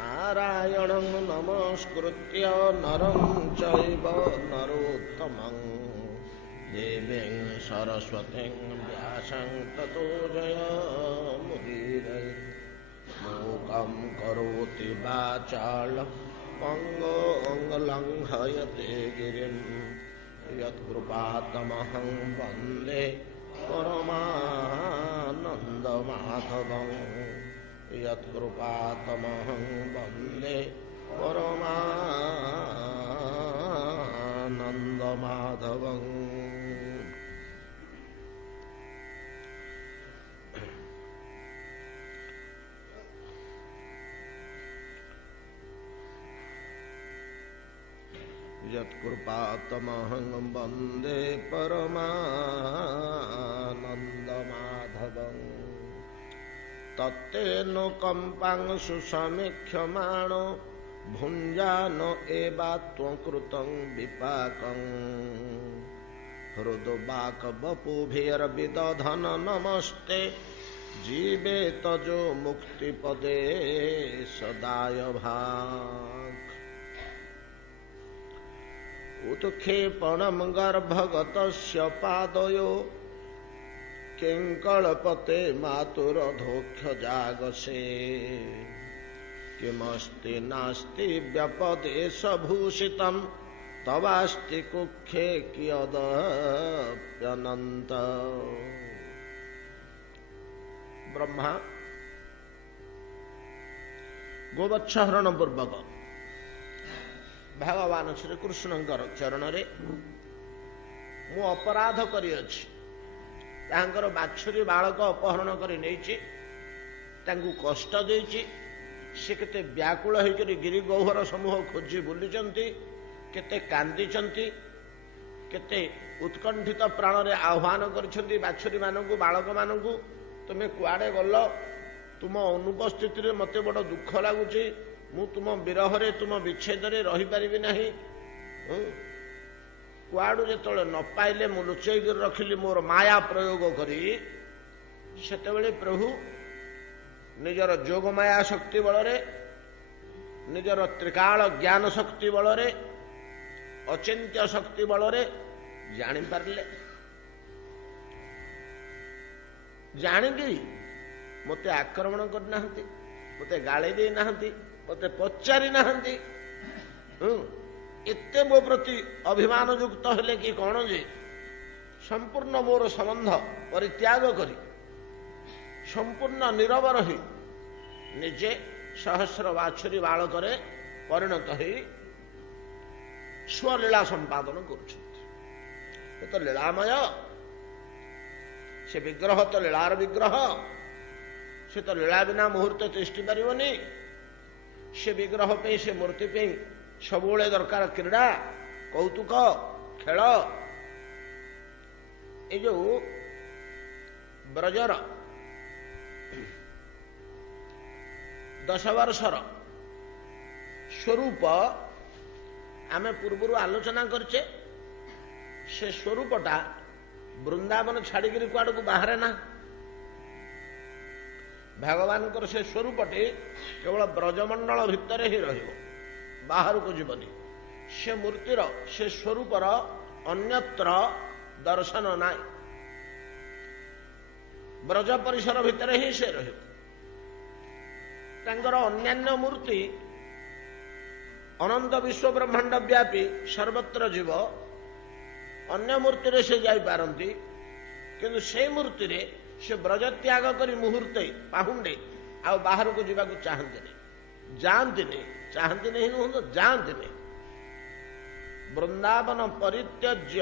नारायणं नमस्कृत्य नरं चैव नरोत्तमं देवीं सरस्वतीं व्यासं ततो जयमुदीरये मूकं करोति वाचालं पंगुं लङ्घयते गिरिं यत्कृपातमहं वन्दे परमानन्दमाधवम् यत्कृपातमहं वन्दे परमानन्दमाधवम्। यत्कृपातमहं वन्दे परमानन्दमाधवम्। तत्तेऽनुकम्पां सुसमीक्ष्यमाणो भुञ्जानो एवात्मकृतं विपाकम् हृद्वाक्वपुभिर्विदधन् नमस्ते जीवेतजो मुक्तिपदे सदाय भाक् उत्क्षेपणं गर्भगतस्य पादयो किंकलपते मातुरधोक्षजागसे किमस्ति नास्ति व्यपदेशभूषितं तवास्ति कुक्षे कियदप्यनन्त। ब्रह्मा गोवत्सहरण पूर्वक भगवान श्रीकृष्णଙ୍କର ଚରଣରେ ମୁଁ ଅପରାଧ କରିଅଛି, ତାଙ୍କର ବାଛୁରୀ ବାଳକ ଅପହରଣ କରି ନେଇଛି, ତାଙ୍କୁ କଷ୍ଟ ଦେଇଛି, ସେ କେତେ ବ୍ୟାକୁଳ ହୋଇକରି ଗିରି ଗହ୍ୱର ସମୂହ ଖୋଜି ବୁଲିଛନ୍ତି, କେତେ କାନ୍ଦିଛନ୍ତି, କେତେ ଉତ୍କଣ୍ଠିତ ପ୍ରାଣରେ ଆହ୍ୱାନ କରିଛନ୍ତି ବାଛୁରୀମାନଙ୍କୁ ବାଳକମାନଙ୍କୁ, ତୁମେ କୁଆଡ଼େ ଗଲ, ତୁମ ଅନୁପସ୍ଥିତିରେ ମୋତେ ବଡ଼ ଦୁଃଖ ଲାଗୁଛି, ମୁଁ ତୁମ ବିରହରେ ତୁମ ବିଚ୍ଛେଦରେ ରହିପାରିବି ନାହିଁ। କୁଆଡ଼ୁ ଯେତେବେଳେ ନ ପାଇଲେ ମୁଁ ଲୁଚେଇକରି ରଖିଲି ମୋର ମାୟା ପ୍ରୟୋଗ କରି, ସେତେବେଳେ ପ୍ରଭୁ ନିଜର ଯୋଗମାୟା ଶକ୍ତି ବଳରେ, ନିଜର ତ୍ରିକାଳ ଜ୍ଞାନ ଶକ୍ତି ବଳରେ, ଅଚିନ୍ତ୍ୟ ଶକ୍ତି ବଳରେ ଜାଣିପାରିଲେ। ଜାଣିକି ମୋତେ ଆକ୍ରମଣ କରିନାହାନ୍ତି, ମୋତେ ଗାଳି ଦେଇନାହାନ୍ତି, ମୋତେ ପଚାରି ନାହାନ୍ତି। ଏତେ ମୋ ପ୍ରତି ଅଭିମାନ ଯୁକ୍ତ ହେଲେ କି କ'ଣ ଯେ ସମ୍ପୂର୍ଣ୍ଣ ମୋର ସମ୍ବନ୍ଧ ପରିତ୍ୟାଗ କରି ସମ୍ପୂର୍ଣ୍ଣ ନୀରବ ରହି ନିଜେ ସହସ୍ର ବାଛୁରୀ ବାଳକରେ ପରିଣତ ହୋଇ ସ୍ୱଲୀଳା ସମ୍ପାଦନ କରୁଛନ୍ତି। ଏ ତ ଲୀଳାମୟ, ସେ ବିଗ୍ରହ ତ ଲୀଳାର ବିଗ୍ରହ, ସେ ତ ଲୀଳା ବିନା ମୁହୂର୍ତ୍ତ ତିଷ୍ଠି ପାରିବନି। ସେ ବିଗ୍ରହ ପାଇଁ, ସେ ମୂର୍ତ୍ତି ପାଇଁ ସବୁବେଳେ ଦରକାର କ୍ରୀଡ଼ା, କୌତୁକ, ଖେଳ। ଏ ଯୋଉ ବ୍ରଜର 10 ବର୍ଷର ସ୍ୱରୂପ ଆମେ ପୂର୍ବରୁ ଆଲୋଚନା କରିଛେ। ସେ ସ୍ୱରୂପଟା ବୃନ୍ଦାବନ ଛାଡ଼ିକିରି କୁଆଡ଼କୁ ବାହାରେ ନା। ଭଗବାନଙ୍କର ସେ ସ୍ୱରୂପଟି କେବଳ ବ୍ରଜମଣ୍ଡଳ ଭିତରେ ହିଁ ରହିବ, ବାହାରକୁ ଯିବନି। ସେ ମୂର୍ତ୍ତିର, ସେ ସ୍ୱରୂପର ଅନ୍ୟତ୍ର ଦର୍ଶନ ନାହିଁ। ବ୍ରଜ ପରିସର ଭିତରେ ହିଁ ସେ ରହିବ। ତାଙ୍କର ଅନ୍ୟାନ୍ୟ ମୂର୍ତ୍ତି ଅନନ୍ତ ବିଶ୍ୱ ବ୍ରହ୍ମାଣ୍ଡ ବ୍ୟାପୀ ସର୍ବତ୍ର ଯିବ, ଅନ୍ୟ ମୂର୍ତ୍ତିରେ ସେ ଯାଇପାରନ୍ତି, କିନ୍ତୁ ସେଇ ମୂର୍ତ୍ତିରେ ସେ ବ୍ରଜ ତ୍ୟାଗ କରି ମୁହୂର୍ତ୍ତେ ପାହୁଣ୍ଡେ ଆଉ ବାହାରକୁ ଯିବାକୁ ଚାହାନ୍ତିନି, ଯାଆନ୍ତିନି। ଚାହାନ୍ତିନି ହିଁ ନୁହଁ, ଯାଆନ୍ତିନି। ବୃନ୍ଦାବନ ପରିତ୍ୟଜ୍ୟ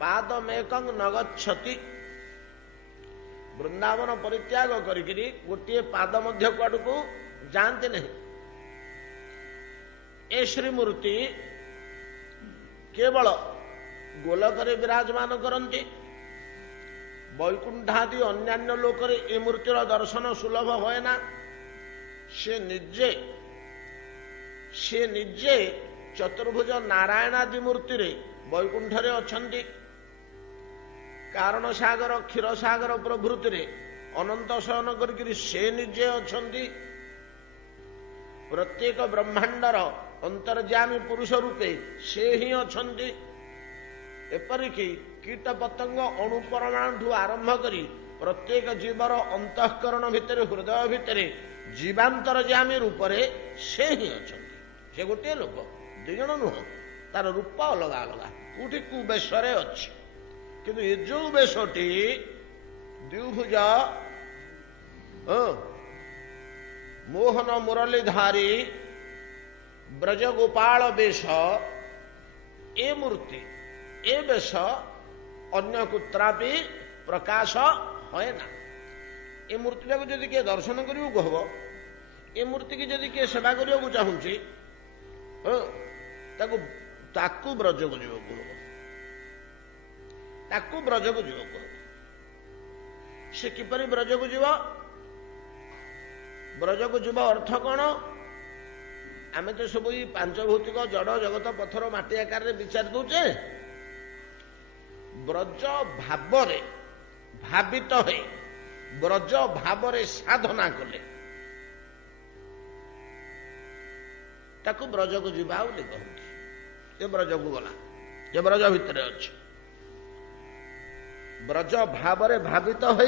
ପାଦମେକଂ ନ ଗଚ୍ଛତି। ବୃନ୍ଦାବନ ପରିତ୍ୟାଗ କରିକିରି ଗୋଟିଏ ପାଦ ମଧ୍ୟ କୁଆଡ଼କୁ ଯାଆନ୍ତି ନାହିଁ। ଏ ଶ୍ରୀମୂର୍ତ୍ତି କେବଳ ଗୋଲକରେ ବିରାଜମାନ କରନ୍ତି। ବୈକୁଣ୍ଠାଦି ଅନ୍ୟାନ୍ୟ ଲୋକରେ ଏ ମୂର୍ତ୍ତିର ଦର୍ଶନ ସୁଲଭ ହୁଏ ନା। ସେ ନିଜେ ଚତୁର୍ଭୁଜ ନାରାୟଣାଦି ମୂର୍ତ୍ତିରେ ବୈକୁଣ୍ଠରେ ଅଛନ୍ତି। କାରଣ ସାଗର, କ୍ଷୀରସାଗର ପ୍ରଭୃତିରେ ଅନନ୍ତ ଶୟନ କରିକିରି ସେ ନିଜେ ଅଛନ୍ତି। प्रत्येक ब्रह्मांडर अंतर्यामी पुरुष रूपे से ही अछंती। एपरिकी कीट पतंग अणुपरमाणु आरंभ करी प्रत्येक जीवर अंतःकरण भितर हृदय भितर जीवांतरयामी रूपरे से ही अछंती। से गोटे लोक दुई जण नुह, तार रूप अलग अलग कोठी कु बेशरे अछि, किंतु ये जो बेशटी द्विभुज मोहन मुरलीधारी ब्रजगोपाल वेश ए मूर्ति ए वेश अन्य कुत्रापि प्रकाश है ना। ए मूर्ति टाक जदि किए दर्शन करियो कहब, ए मूर्ति की जदि किए सेवा करियो चाहूँगी ताकू ब्रज को जीव कह, ताकू ब्रज को जीव कह। से किपरि ब्रज को जीव? ब्रज को जीव अर्थ कौन? आम तो सब ये पांचभौतिक जड़ जगत पथर माटी आकार विचार दौचे। ब्रज भाव भावित है, ब्रज भाव साधना कले ताकू ब्रज को जीवा बोली कहते। ये ब्रज को गला, ये ब्रज भितर अच्छे ब्रज भाव भावित हो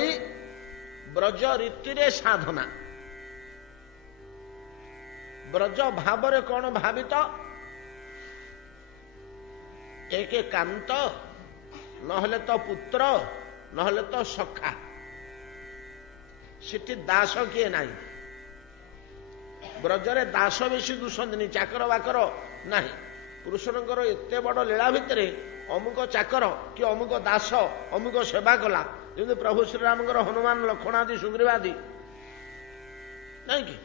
ब्रज रीति साधना। ब्रज भाव कौन भावित? एक कांत, नहले तो पुत्र, नहले तो सखा। सिटी दास किए ना, ब्रजरे दास बेसी दुसंती, चाकर बाकर ना। कृष्णकर एते बड़ लीला भितर अमुक चाकर कि अमुक दास अमुक सेवा कला, जमी प्रभु श्रीरामकर हनुमान लक्ष्मण आदि सुग्रीव आदि नहीं कि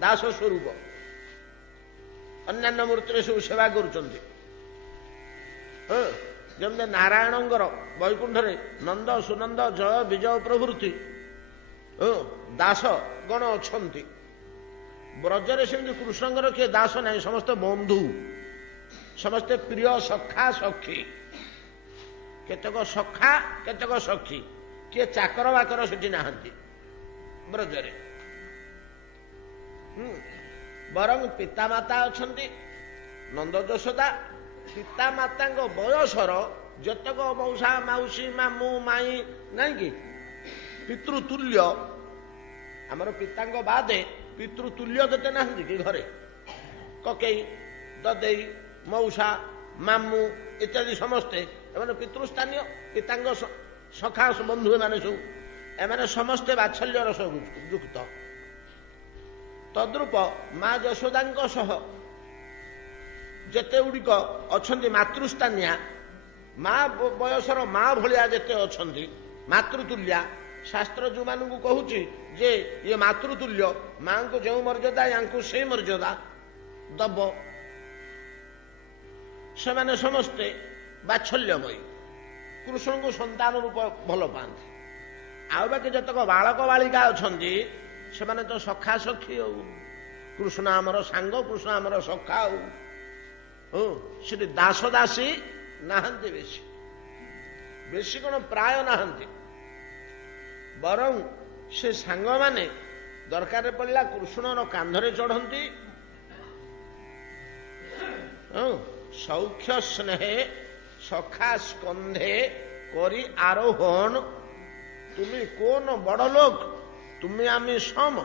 दास स्वरूप अन्यान्य मूर्ति सब सेवा करुचंती। जमी नारायणकर वैकुंठरे नंद सुनंद जय विजय प्रभृति दास गण अच्छी। ब्रजरे सेमती कृष्णकर किए दास नहीं, समस्ते बंधु, समस्ते प्रिय सखा सखी। केतक सखा केतक सखी, किए चाकर बाकर सेठी नाहांती ब्रजरे। बरं पितामाता अच्छी नंद यशोदा। पितामाता बयसर जतक मौसा माउसी मामू माई नहीं कि पितृतुल्य, आमर पिता बादे पितृतुल्य देते ना कि घरे ककई ददेई मौसा मामू इत्यादि समस्ते एमाने पितृस्थानीय पिता सखा बंधु एमाने सब एमाने समस्ते बात्सल्य रस युक्त। तद्रूप माँ यशोदा सह जेते गुड़िक अच्छी मातृस्थानीया माँ बयसर माँ भलिया जेते अच्छी मातृतुल्या, शास्त्र जो मान कहूँ जे ये मातृतुल्य माँ को जो मर्यादा या से मर्यादा दब, से माने समस्ते बात्सल्यमयी कृष्ण को संतान रूप भल पाती। आउ बाकी जतक बालक बालिका अच्छी से माने तो सखा सखी हो, कृष्ण आमर सांग, कृष्ण आमर सखा हो। श्री दास दासी नाहांती बेसी, बेसी कौन प्राय नाहांती। बरं से सांग माने दरकार पड़ला कृष्णर कांधरे चढ़ती। सौख्य स्नेहे सखा स्कंधे करी आरोहण, तुम्हें कौन बड़ लोक तुम्हें आमी सम।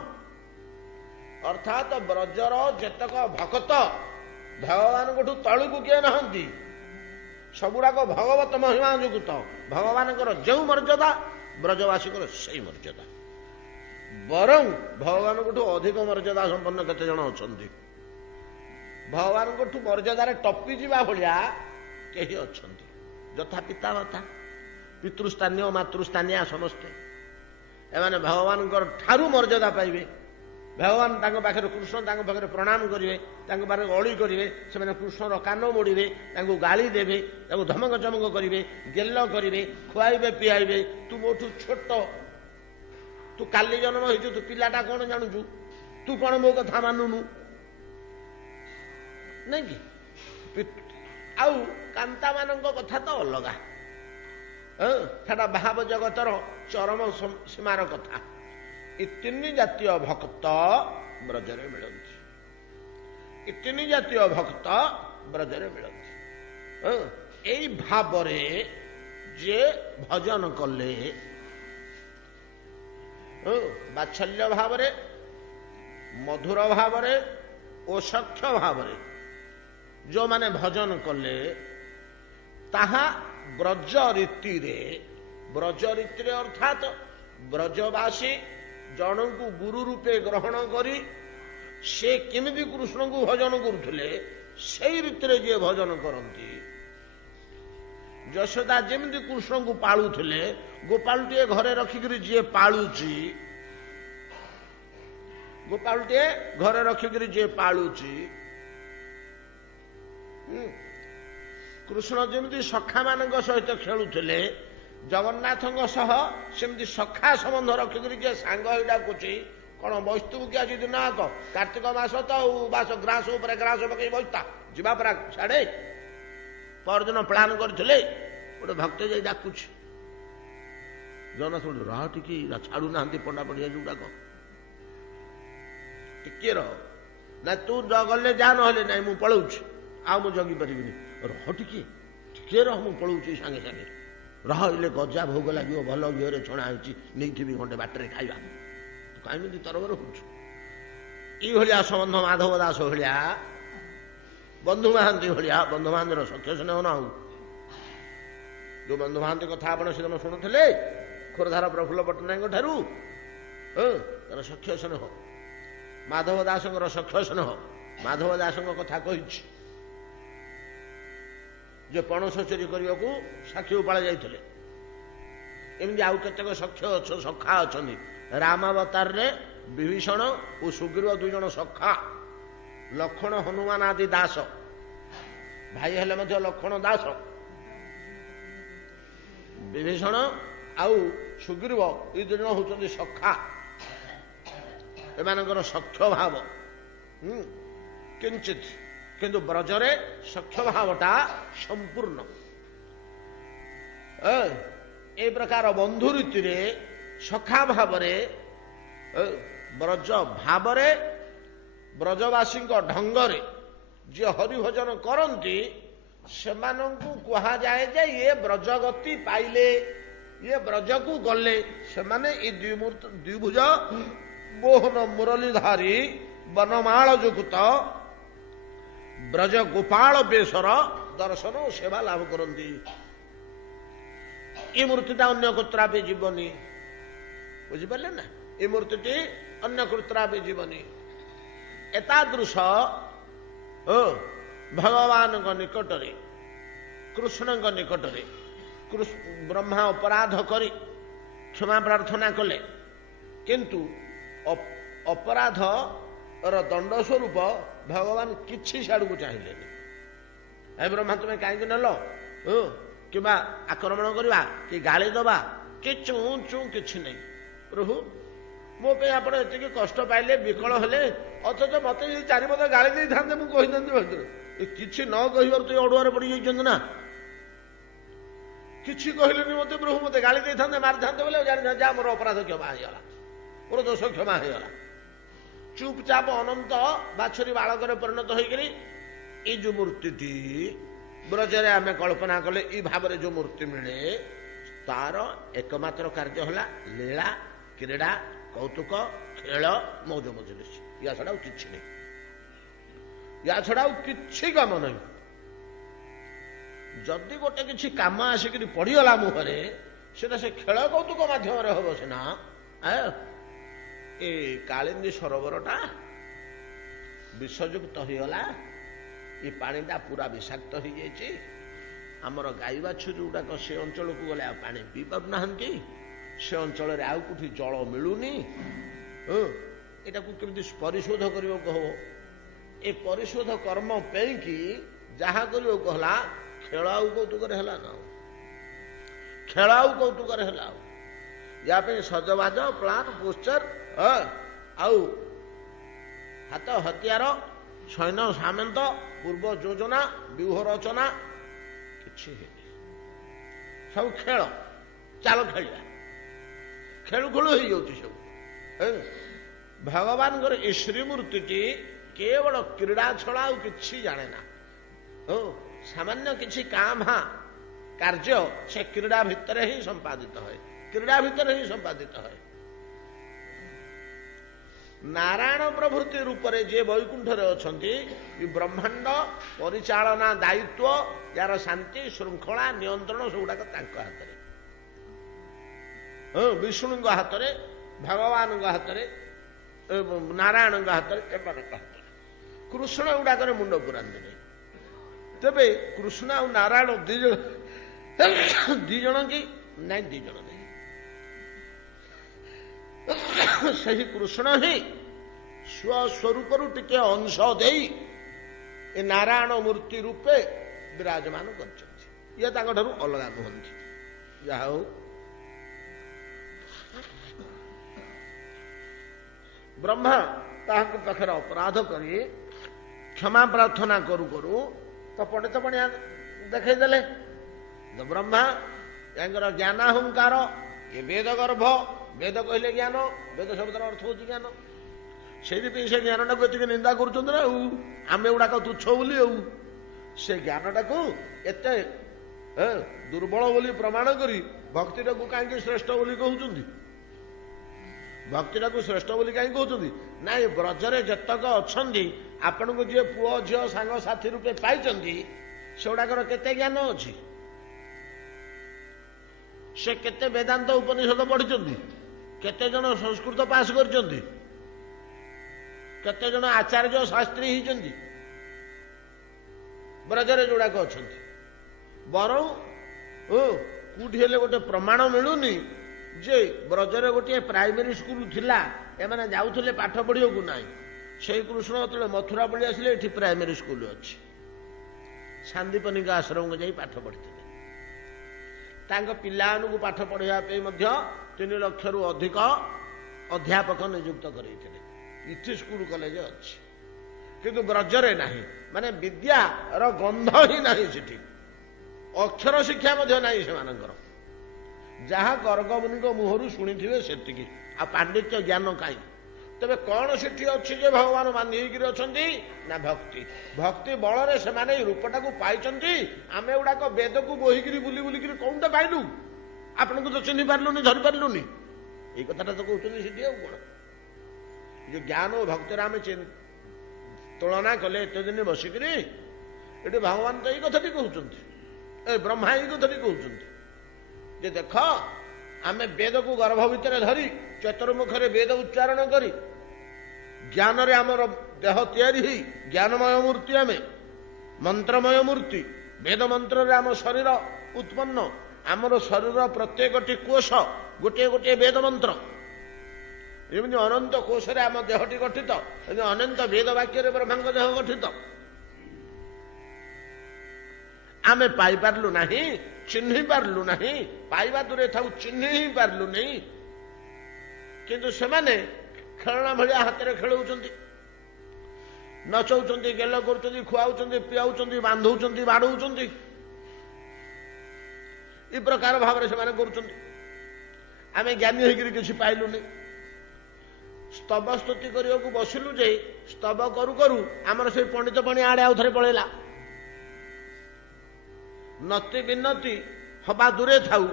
अर्थात ब्रजर जेतक भक्त भगवान को तलू किए नहंती, सबुड़ाक भगवत महिमा युक्त। भगवान जो मर्यादा ब्रजवासी से मर्यादा, बरं भगवान को अधिक मर्यादा संपन्न केते जण अछंती। भगवान को मर्यादार टपी जावा भाया कहीं अच्छा, यथा पिता माता पितृस्थानीय मातृस्थानीय समस्ते एमाने भगवान ठारू मर्यादा पाइबे। भगवान तांको पाखे कृष्ण तांको पाखे प्रणाम करेंगे, तांको पाखे अड़ी करेंगे, से कृष्णर कान मोड़े, तांको गाली देवे, तांको धमक चमक करेंगे, गेल करेंगे, खुआइबे पिआइबे। तू मोठू छोट, तू काली जन्म हो, तू पिलाटा कौन जानू, तू कौन मो कथा मानुनु नहीं कि। आउ कांता मान कथा तो अलगा, सेटा भाव जगतर चरम सीमार कथा। ये तीन जातीय भक्त ब्रजरे मिलती। ଏ ତିନି ଜାତୀୟ ଭକ୍ତ ବ୍ରଜରେ ମିଳନ୍ତି। ଏଇ ଭାବରେ ଯିଏ ଭଜନ କଲେ, ବାତ୍ସଲ୍ୟ ଭାବରେ, ମଧୁର ଭାବରେ ଓ ସଖ୍ୟ ଭାବରେ ଯେଉଁମାନେ ଭଜନ କଲେ, ତାହା ବ୍ରଜ ରୀତିରେ ଅର୍ଥାତ୍ ବ୍ରଜବାସୀ ଜଣଙ୍କୁ ଗୁରୁ ରୂପେ ଗ୍ରହଣ କରି ସେ କେମିତି କୃଷ୍ଣଙ୍କୁ ଭଜନ କରୁଥିଲେ, ସେଇ ରୀତିରେ ଯିଏ ଭଜନ କରନ୍ତି। ଯଶୋଦା ଯେମିତି କୃଷ୍ଣଙ୍କୁ ପାଳୁଥିଲେ, ଗୋପାଳଟିଏ ଘରେ ରଖିକରି ଯିଏ ପାଳୁଛି, ଗୋପାଳଟିଏ ଘରେ ରଖିକରି ଯିଏ ପାଳୁଛି, କୃଷ୍ଣ ଯେମିତି ସଖାମାନଙ୍କ ସହିତ ଖେଳୁଥିଲେ, ଜଗନ୍ନାଥଙ୍କ ସହ ସେମିତି ସଖା ସମ୍ବନ୍ଧ ରଖିକରି ଯିଏ ସାଙ୍ଗ ହୋଇ ଡାକୁଛି। କଣ ବୈଷ୍ଣବ କି ଆଜି ଦିନ ଆକ କାର୍ତ୍ତିକ ମାସ ତ ବାସ ଗ୍ରାସ ଉପରେ ଗ୍ରାସ ପକେଇ ବସିତା ଯିବା ପରା ଛାଡେ। ପରଦିନ ପ୍ଲାନ କରିଥିଲେ, ଗୋଟେ ଭକ୍ତ ଯାଇ ଡାକୁଛି, ଜଗନ୍ନାଥ ରହ ଟିକେ, ଛାଡୁନାହାନ୍ତି ପଣ୍ଡା ପଣ୍ଡିଆ ଯୋଉଟାକ, ଟିକେ ରହ, ନା ତୁ ଗଲେ ଯା, ନହେଲେ ନାଇଁ ମୁଁ ପଳଉଛି, ଆଉ ମୁଁ ଜଗି ପାରିବିନି, ରହ ଟିକେ ରହ, ମୁଁ ପଳଉଛି ସାଙ୍ଗେ ସାଙ୍ଗେ, ରହ, ଇଲେ ଗଜା ଭୋଗ ଲାଗିବ, ଭଲ ଘିଅରେ ଛଣା ହେଇଛି, ନେଇଥିବି ଖଣ୍ଡେ ବାଟରେ ଖାଇବା, ତୁ କାହିଁକି ତରବର ହଉଛୁ। ଏଇଭଳିଆ ସମ୍ବନ୍ଧ ମାଧବ ଦାସ ଭଳିଆ, ବନ୍ଧୁ ମହାନ୍ତି ଭଳିଆ, ବନ୍ଧୁ ମହାନ୍ତିର ସଖ୍ୟ ସ୍ନେହ ନା। ଆଉ ଯୋଉ ବନ୍ଧୁ ମହାନ୍ତି କଥା ଆପଣ ସେଦିନ ଶୁଣୁଥିଲେ ଖୋର୍ଦ୍ଧାର ପ୍ରଫୁଲ୍ଲ ପଟ୍ଟନାୟକଙ୍କ ଠାରୁ, ତାର ସଖ୍ୟ ସ୍ନେହ, ମାଧବ ଦାସଙ୍କର ସଖ୍ୟ ସ୍ନେହ। ମାଧବ ଦାସଙ୍କ କଥା କହିଛି ଯେ ପଣସ ଚୋରି କରିବାକୁ ସାକ୍ଷୀ ଉପାଳ ଯାଇଥିଲେ। ଏମିତି ଆଉ କେତେକ ସଖା ଅଛନ୍ତି। ରାମାବତାରରେ ବିଭୀଷଣ ଓ ସୁଗ୍ରୀବ ଦୁଇ ଜଣ ସଖା, ଲକ୍ଷ୍ମଣ ହନୁମାନ ଆଦି ଦାସ, ଭାଇ ହେଲେ ମଧ୍ୟ ଲକ୍ଷ୍ମଣ ଦାସ। ବିଭୀଷଣ ଆଉ ସୁଗ୍ରୀବ ଏଇ ଦୁଇ ଜଣ ହଉଛନ୍ତି ସଖା। ଏମାନଙ୍କର ସଖ୍ୟ ଭାବ କିଞ୍ଚିତ, କିନ୍ତୁ ବ୍ରଜରେ ସଖ୍ୟ ଭାବଟା ସମ୍ପୂର୍ଣ୍ଣ। এই ପ୍ରକାର ବନ୍ଧୁ ରୀତିରେ ସଖା ଭାବରେ ବ୍ରଜ ଭାବରେ ବ୍ରଜବାସୀଙ୍କ ଢଙ୍ଗରେ ଯିଏ ହରିଭଜନ କରନ୍ତି ସେମାନଙ୍କୁ କୁହାଯାଏ ଯେ ଇଏ ବ୍ରଜଗତି ପାଇଲେ, ଇଏ ବ୍ରଜକୁ ଗଲେ। ସେମାନେ ଏଇ ଦ୍ୱିଭୁଜ ମୋହନ ମୁରଲୀଧାରୀ ବନମାଳ ଯୁକ୍ତ ବ୍ରଜ ଗୋପାଳ ବେଶର ଦର୍ଶନ ଓ ସେବା ଲାଭ କରନ୍ତି। ଏ ମୂର୍ତ୍ତିଟା ଅନ୍ୟ କୋତ୍ରାପି ଯିବନି, ବୁଝିପାରିଲେ ନା? ଏ ମୂର୍ତ୍ତିଟି ଅନ୍ୟ କୋତ୍ରାପି ଯିବନି। ଏତାଦୃଶ ଭଗବାନଙ୍କ ନିକଟରେ, କୃଷ୍ଣଙ୍କ ନିକଟରେ ବ୍ରହ୍ମା ଅପରାଧ କରି କ୍ଷମା ପ୍ରାର୍ଥନା କଲେ, କିନ୍ତୁ ଅପରାଧର ଦଣ୍ଡ ସ୍ୱରୂପ ଭଗବାନ କିଛି ସିଆଡ଼କୁ ଚାହିଁଲେନି। ଏ ବ୍ରହ୍ମା ତୁମେ କାହିଁକି ନେଲ, କିମ୍ବା ଆକ୍ରମଣ କରିବା କି ଗାଳି ଦେବା କି ଚୁଁ କିଛି ନାହିଁ। ପ୍ରଭୁ ମୋ ପାଇଁ ଆପଣ ଏତିକି କଷ୍ଟ ପାଇଲେ, ବିକଳ ହେଲେ, ଅଥଚ ମତେ ଯଦି ଚାରିପଦ ଗାଳି ଦେଇଥାନ୍ତେ ମୁଁ କହିଥାନ୍ତି ଭିତରେ। କିଛି ନ କହିବାରୁ ତ ଅଡୁଆରେ ପଡିଯାଇଛନ୍ତି ନା। କିଛି କହିଲେନି ମତେ, ପ୍ରଭୁ ମତେ ଗାଳି ଦେଇଥାନ୍ତେ, ମାରିଥାନ୍ତେ ବୋଲେ ଜାଣିଥାନ୍ତେ ଯା ମୋର ଅପରାଧ କ୍ଷମା ହେଇଗଲା, ମୋର ଦୋଷ କ୍ଷମା ହେଇଗଲା। ଚୁପଚାପ ଅନନ୍ତ ବାଛୁରୀ ବାଳକରେ ପରିଣତ ହେଇକରି ଏଇ ଯୋଉ ମୂର୍ତ୍ତିଟି ବ୍ରଜରେ ଆମେ କଳ୍ପନା କଲେ ଏଇ ଭାବରେ ଯୋଉ ମୂର୍ତ୍ତି ମିଳେ, ତାର ଏକମାତ୍ର କାର୍ଯ୍ୟ ହେଲା ଲୀଳା, କ୍ରୀଡ଼ା, କୌତୁକ, ଖେଳ, ମୌଜ ମଜଲିସି। ୟା ଛଡା ଆଉ କିଛି ନାହିଁ, ୟା ଛଡା ଆଉ କିଛି କାମ ନାହିଁ। ଯଦି ଗୋଟେ କିଛି କାମ ଆସିକିରି ପଡିଗଲା ମୁହଁରେ, ସେଟା ସେ ଖେଳ କୌତୁକ ମାଧ୍ୟମରେ ହବ ସିନା। ଏ କାଳିନ୍ଦୀ ସରୋବରଟା ବିଷଯୁକ୍ତ ହେଇଗଲା, ଏ ପାଣିଟା ପୁରା ବିଷାକ୍ତ ହେଇଯାଇଛି। ଆମର ଗାଈ ବାଛୁରୀ ଗୁଡାକ ସେ ଅଞ୍ଚଳକୁ ଗଲେ ଆଉ ପାଣି ପିଇ ପାରୁନାହାନ୍ତି, ସେ ଅଞ୍ଚଳରେ ଆଉ କୋଉଠି ଜଳ ମିଳୁନି। ଏଟାକୁ କେମିତି ପରିଶୋଧ କରିବାକୁ ହବ? ଏ ପରିଶୋଧ କର୍ମ ପାଇଁକି ଯାହା କରିବାକୁ ହେଲା, ଖେଳ ଆଉ କୌତୁକରେ ହେଲା ନା, ଖେଳ ଆଉ କୌତୁକରେ ହେଲା। ୟା ପାଇଁ ସଜବାଜ, ପ୍ଲାନ, ପୋଷ୍ଟର, ଆଉ ହାତ ହତିଆର, ସୈନ୍ୟ ସାମନ୍ତ, ପୂର୍ବ ଯୋଜନା, ବ୍ୟୁହ ରଚନା କିଛି ହେଇନି। ସବୁ ଖେଳ, ଚାଲ ଖେଳିବା, ଖେଳୁ ଖେଳୁ ହେଇଯାଉଛି ସବୁ। ଭଗବାନଙ୍କର ଏ ଶ୍ରୀମୂର୍ତ୍ତିଟି केवल क्रीड़ा छड़ा और किछि जाने ना। सामान्य किछि काम हाँ कार्य से क्रीड़ा भितर ही संपादित है, क्रीड़ा भितर ही संपादित है। नारायण प्रभृति रूप से जे वैकुंठ अछंती ब्रह्मांड परिचालना दायित्व यार शांति श्रृंखला नियंत्रण सबुड़ाक हाथ में, विष्णु हाथ में, भगवान हाथ में, नारायण हाथ में, एम हाथ में। कृष्ण गुड़ाक मुंड पुरांति नहीं। तेबे कृष्ण और नारायण दिज की नाई दिज नहीं। सही कृष्ण ही स्वस्वरूप टिके अंश दे नारायण मूर्ति रूपे विराजमान कर अलग नुहति। जहा हो ब्रह्मा पाखे अपराध करी क्षमा प्रार्थना करू करू तो पंडित पणिया देखईदे। तो ब्रह्मा यांकर ज्ञानाहंकार ये वेद गर्भ, वेद कहले ज्ञान, वेद शब्दर अर्थ हूँ ज्ञान। से ज्ञान टाक ये निंदा कर आम गुड़ाक तुच्छ बोली से ज्ञानटा को एत दुर्बल बोली प्रमाण करी भक्तिटा को कहीं श्रेष्ठ बोली कहते, भक्तिटा को श्रेष्ठ बोली कहीं कहते ना। ब्रजरे जतक अच्छा आपण को जी पुओ झील सांग साथी रूपे पाई सेगुड़ाकर केते ज्ञान अच्छी, से केते वेदांत उपनिषद पढ़ी, केते जन संस्कृत पास कर, केते जन आचार्य शास्त्री होती ब्रजरे जोड़ाक अच्छा। बरं कौटी हेले गोटे प्रमाण मिलूनी जे ब्रजरे गोटे प्राइमरी स्कूल थिला, एमाने जाउथले पाठ पढ़ियो को नाही। से कृष्ण जो मथुरा पड़ी आसिले एठी प्राइमरी स्कूल अच्छी, सांदीपनिका आश्रम को जाई पाठ पढ़ते। तांको पिलानु को पाठ पढ़ाया 3 लाख रु अधिक अध्यापक नियुक्त करैथिले। इति स्कूल कॉलेज अच्छी किंतु ब्रजरे नाही, माने विद्या रो गंध ही नाही सेठी, अक्षर शिक्षा मध्य नाही से मानकर। जहाँ गर्गमुनि मुहरु शुणिथिबे सेतिकी आ पांडित्य ज्ञान काई। तबे कौन सेठी अच्छी जे भगवान बांधी अछंती ना भक्ति। भक्ति बल से माने रूपटा को पाइचंती। आमे गुड़ाक वेद को बोहिकी बुली बुलिकी कौनटा पाइलु, आपन को तो चिन्ह पार्लुनी, धरी पार्लुनी। ये कथाटा तो कहते सीधी आ कौन जो ज्ञान और भक्तिर आम तुलना कले एत दिन बसिकी ये भगवान तो ये कथाटी कहते, ब्रह्मा ये कथाटी कहते देख आमे वेद को गर्भ भितर धरी चतुर्मुखरे वेद उच्चारण करी ज्ञान रे आमर देह तैयारी ही ज्ञानमय मूर्ति, आम मंत्रमय मूर्ति, वेद मंत्र रे आम शरीर उत्पन्न, आमर शरीर प्रत्येकटी कोश गोटे गोटे वेद मंत्र, एमती अनंत कोश रे आम देहटी गठित, अनंत वेद वाक्य रे ब्रह्मांग देह गठित। आमे पाई पारलु नाही, चिन्ह पारलु नाही, पाइबा दूरे था चिन्ह ही पारलु नहीं। किंतु सेमाने खेलना भलिया हाथ में खेलुचंती, नचौचंती, गेल करुचंती, खुआउचंती, पियाउचंती, बांधुचंती, बाड़ौचंती, इ प्रकार भाव से माने करुचंती। आमे ज्ञानी होइकरी किछि पाइलु नहीं। स्तव स्तुति करिया को बसिलु जे स्तव करू करू आमर से पंडित पाणी आड़े आउ थरे पळेला। नति विनति हवा दूरे थाउ,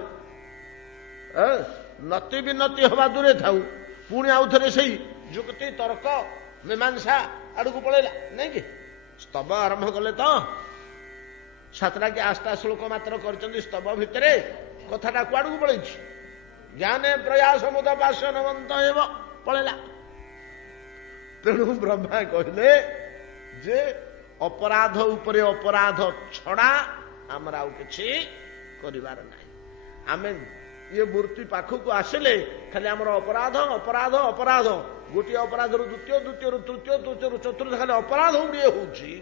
नति विनति हवा दूरे थाउ, पुणी आउ थे से जुक्ति तर्क मीमांसा आड़ को पड़ेगा नहीं कि। स्तव आरंभ कले तो 7टा कि 8टा श्लोक मात्र कर स्तव भितर कथाटा कुआड़ को पड़े ज्ञाने प्रयास मुदपास्यनवंत एव पड़ेगा। तेणु ब्रह्मा कहले जे अपराध उपरे अपराध छड़ा आमर आउ किछि करिवार नाही। आमे ये मूर्ति पाखक आसिले खाली आमर अपराध अपराध अपराध, गोटे अपराध रु द्वितीय, द्वितीय रु तृतीय, तृतीय रु चतुर्थ खाली अपराध उड़िए होउछि।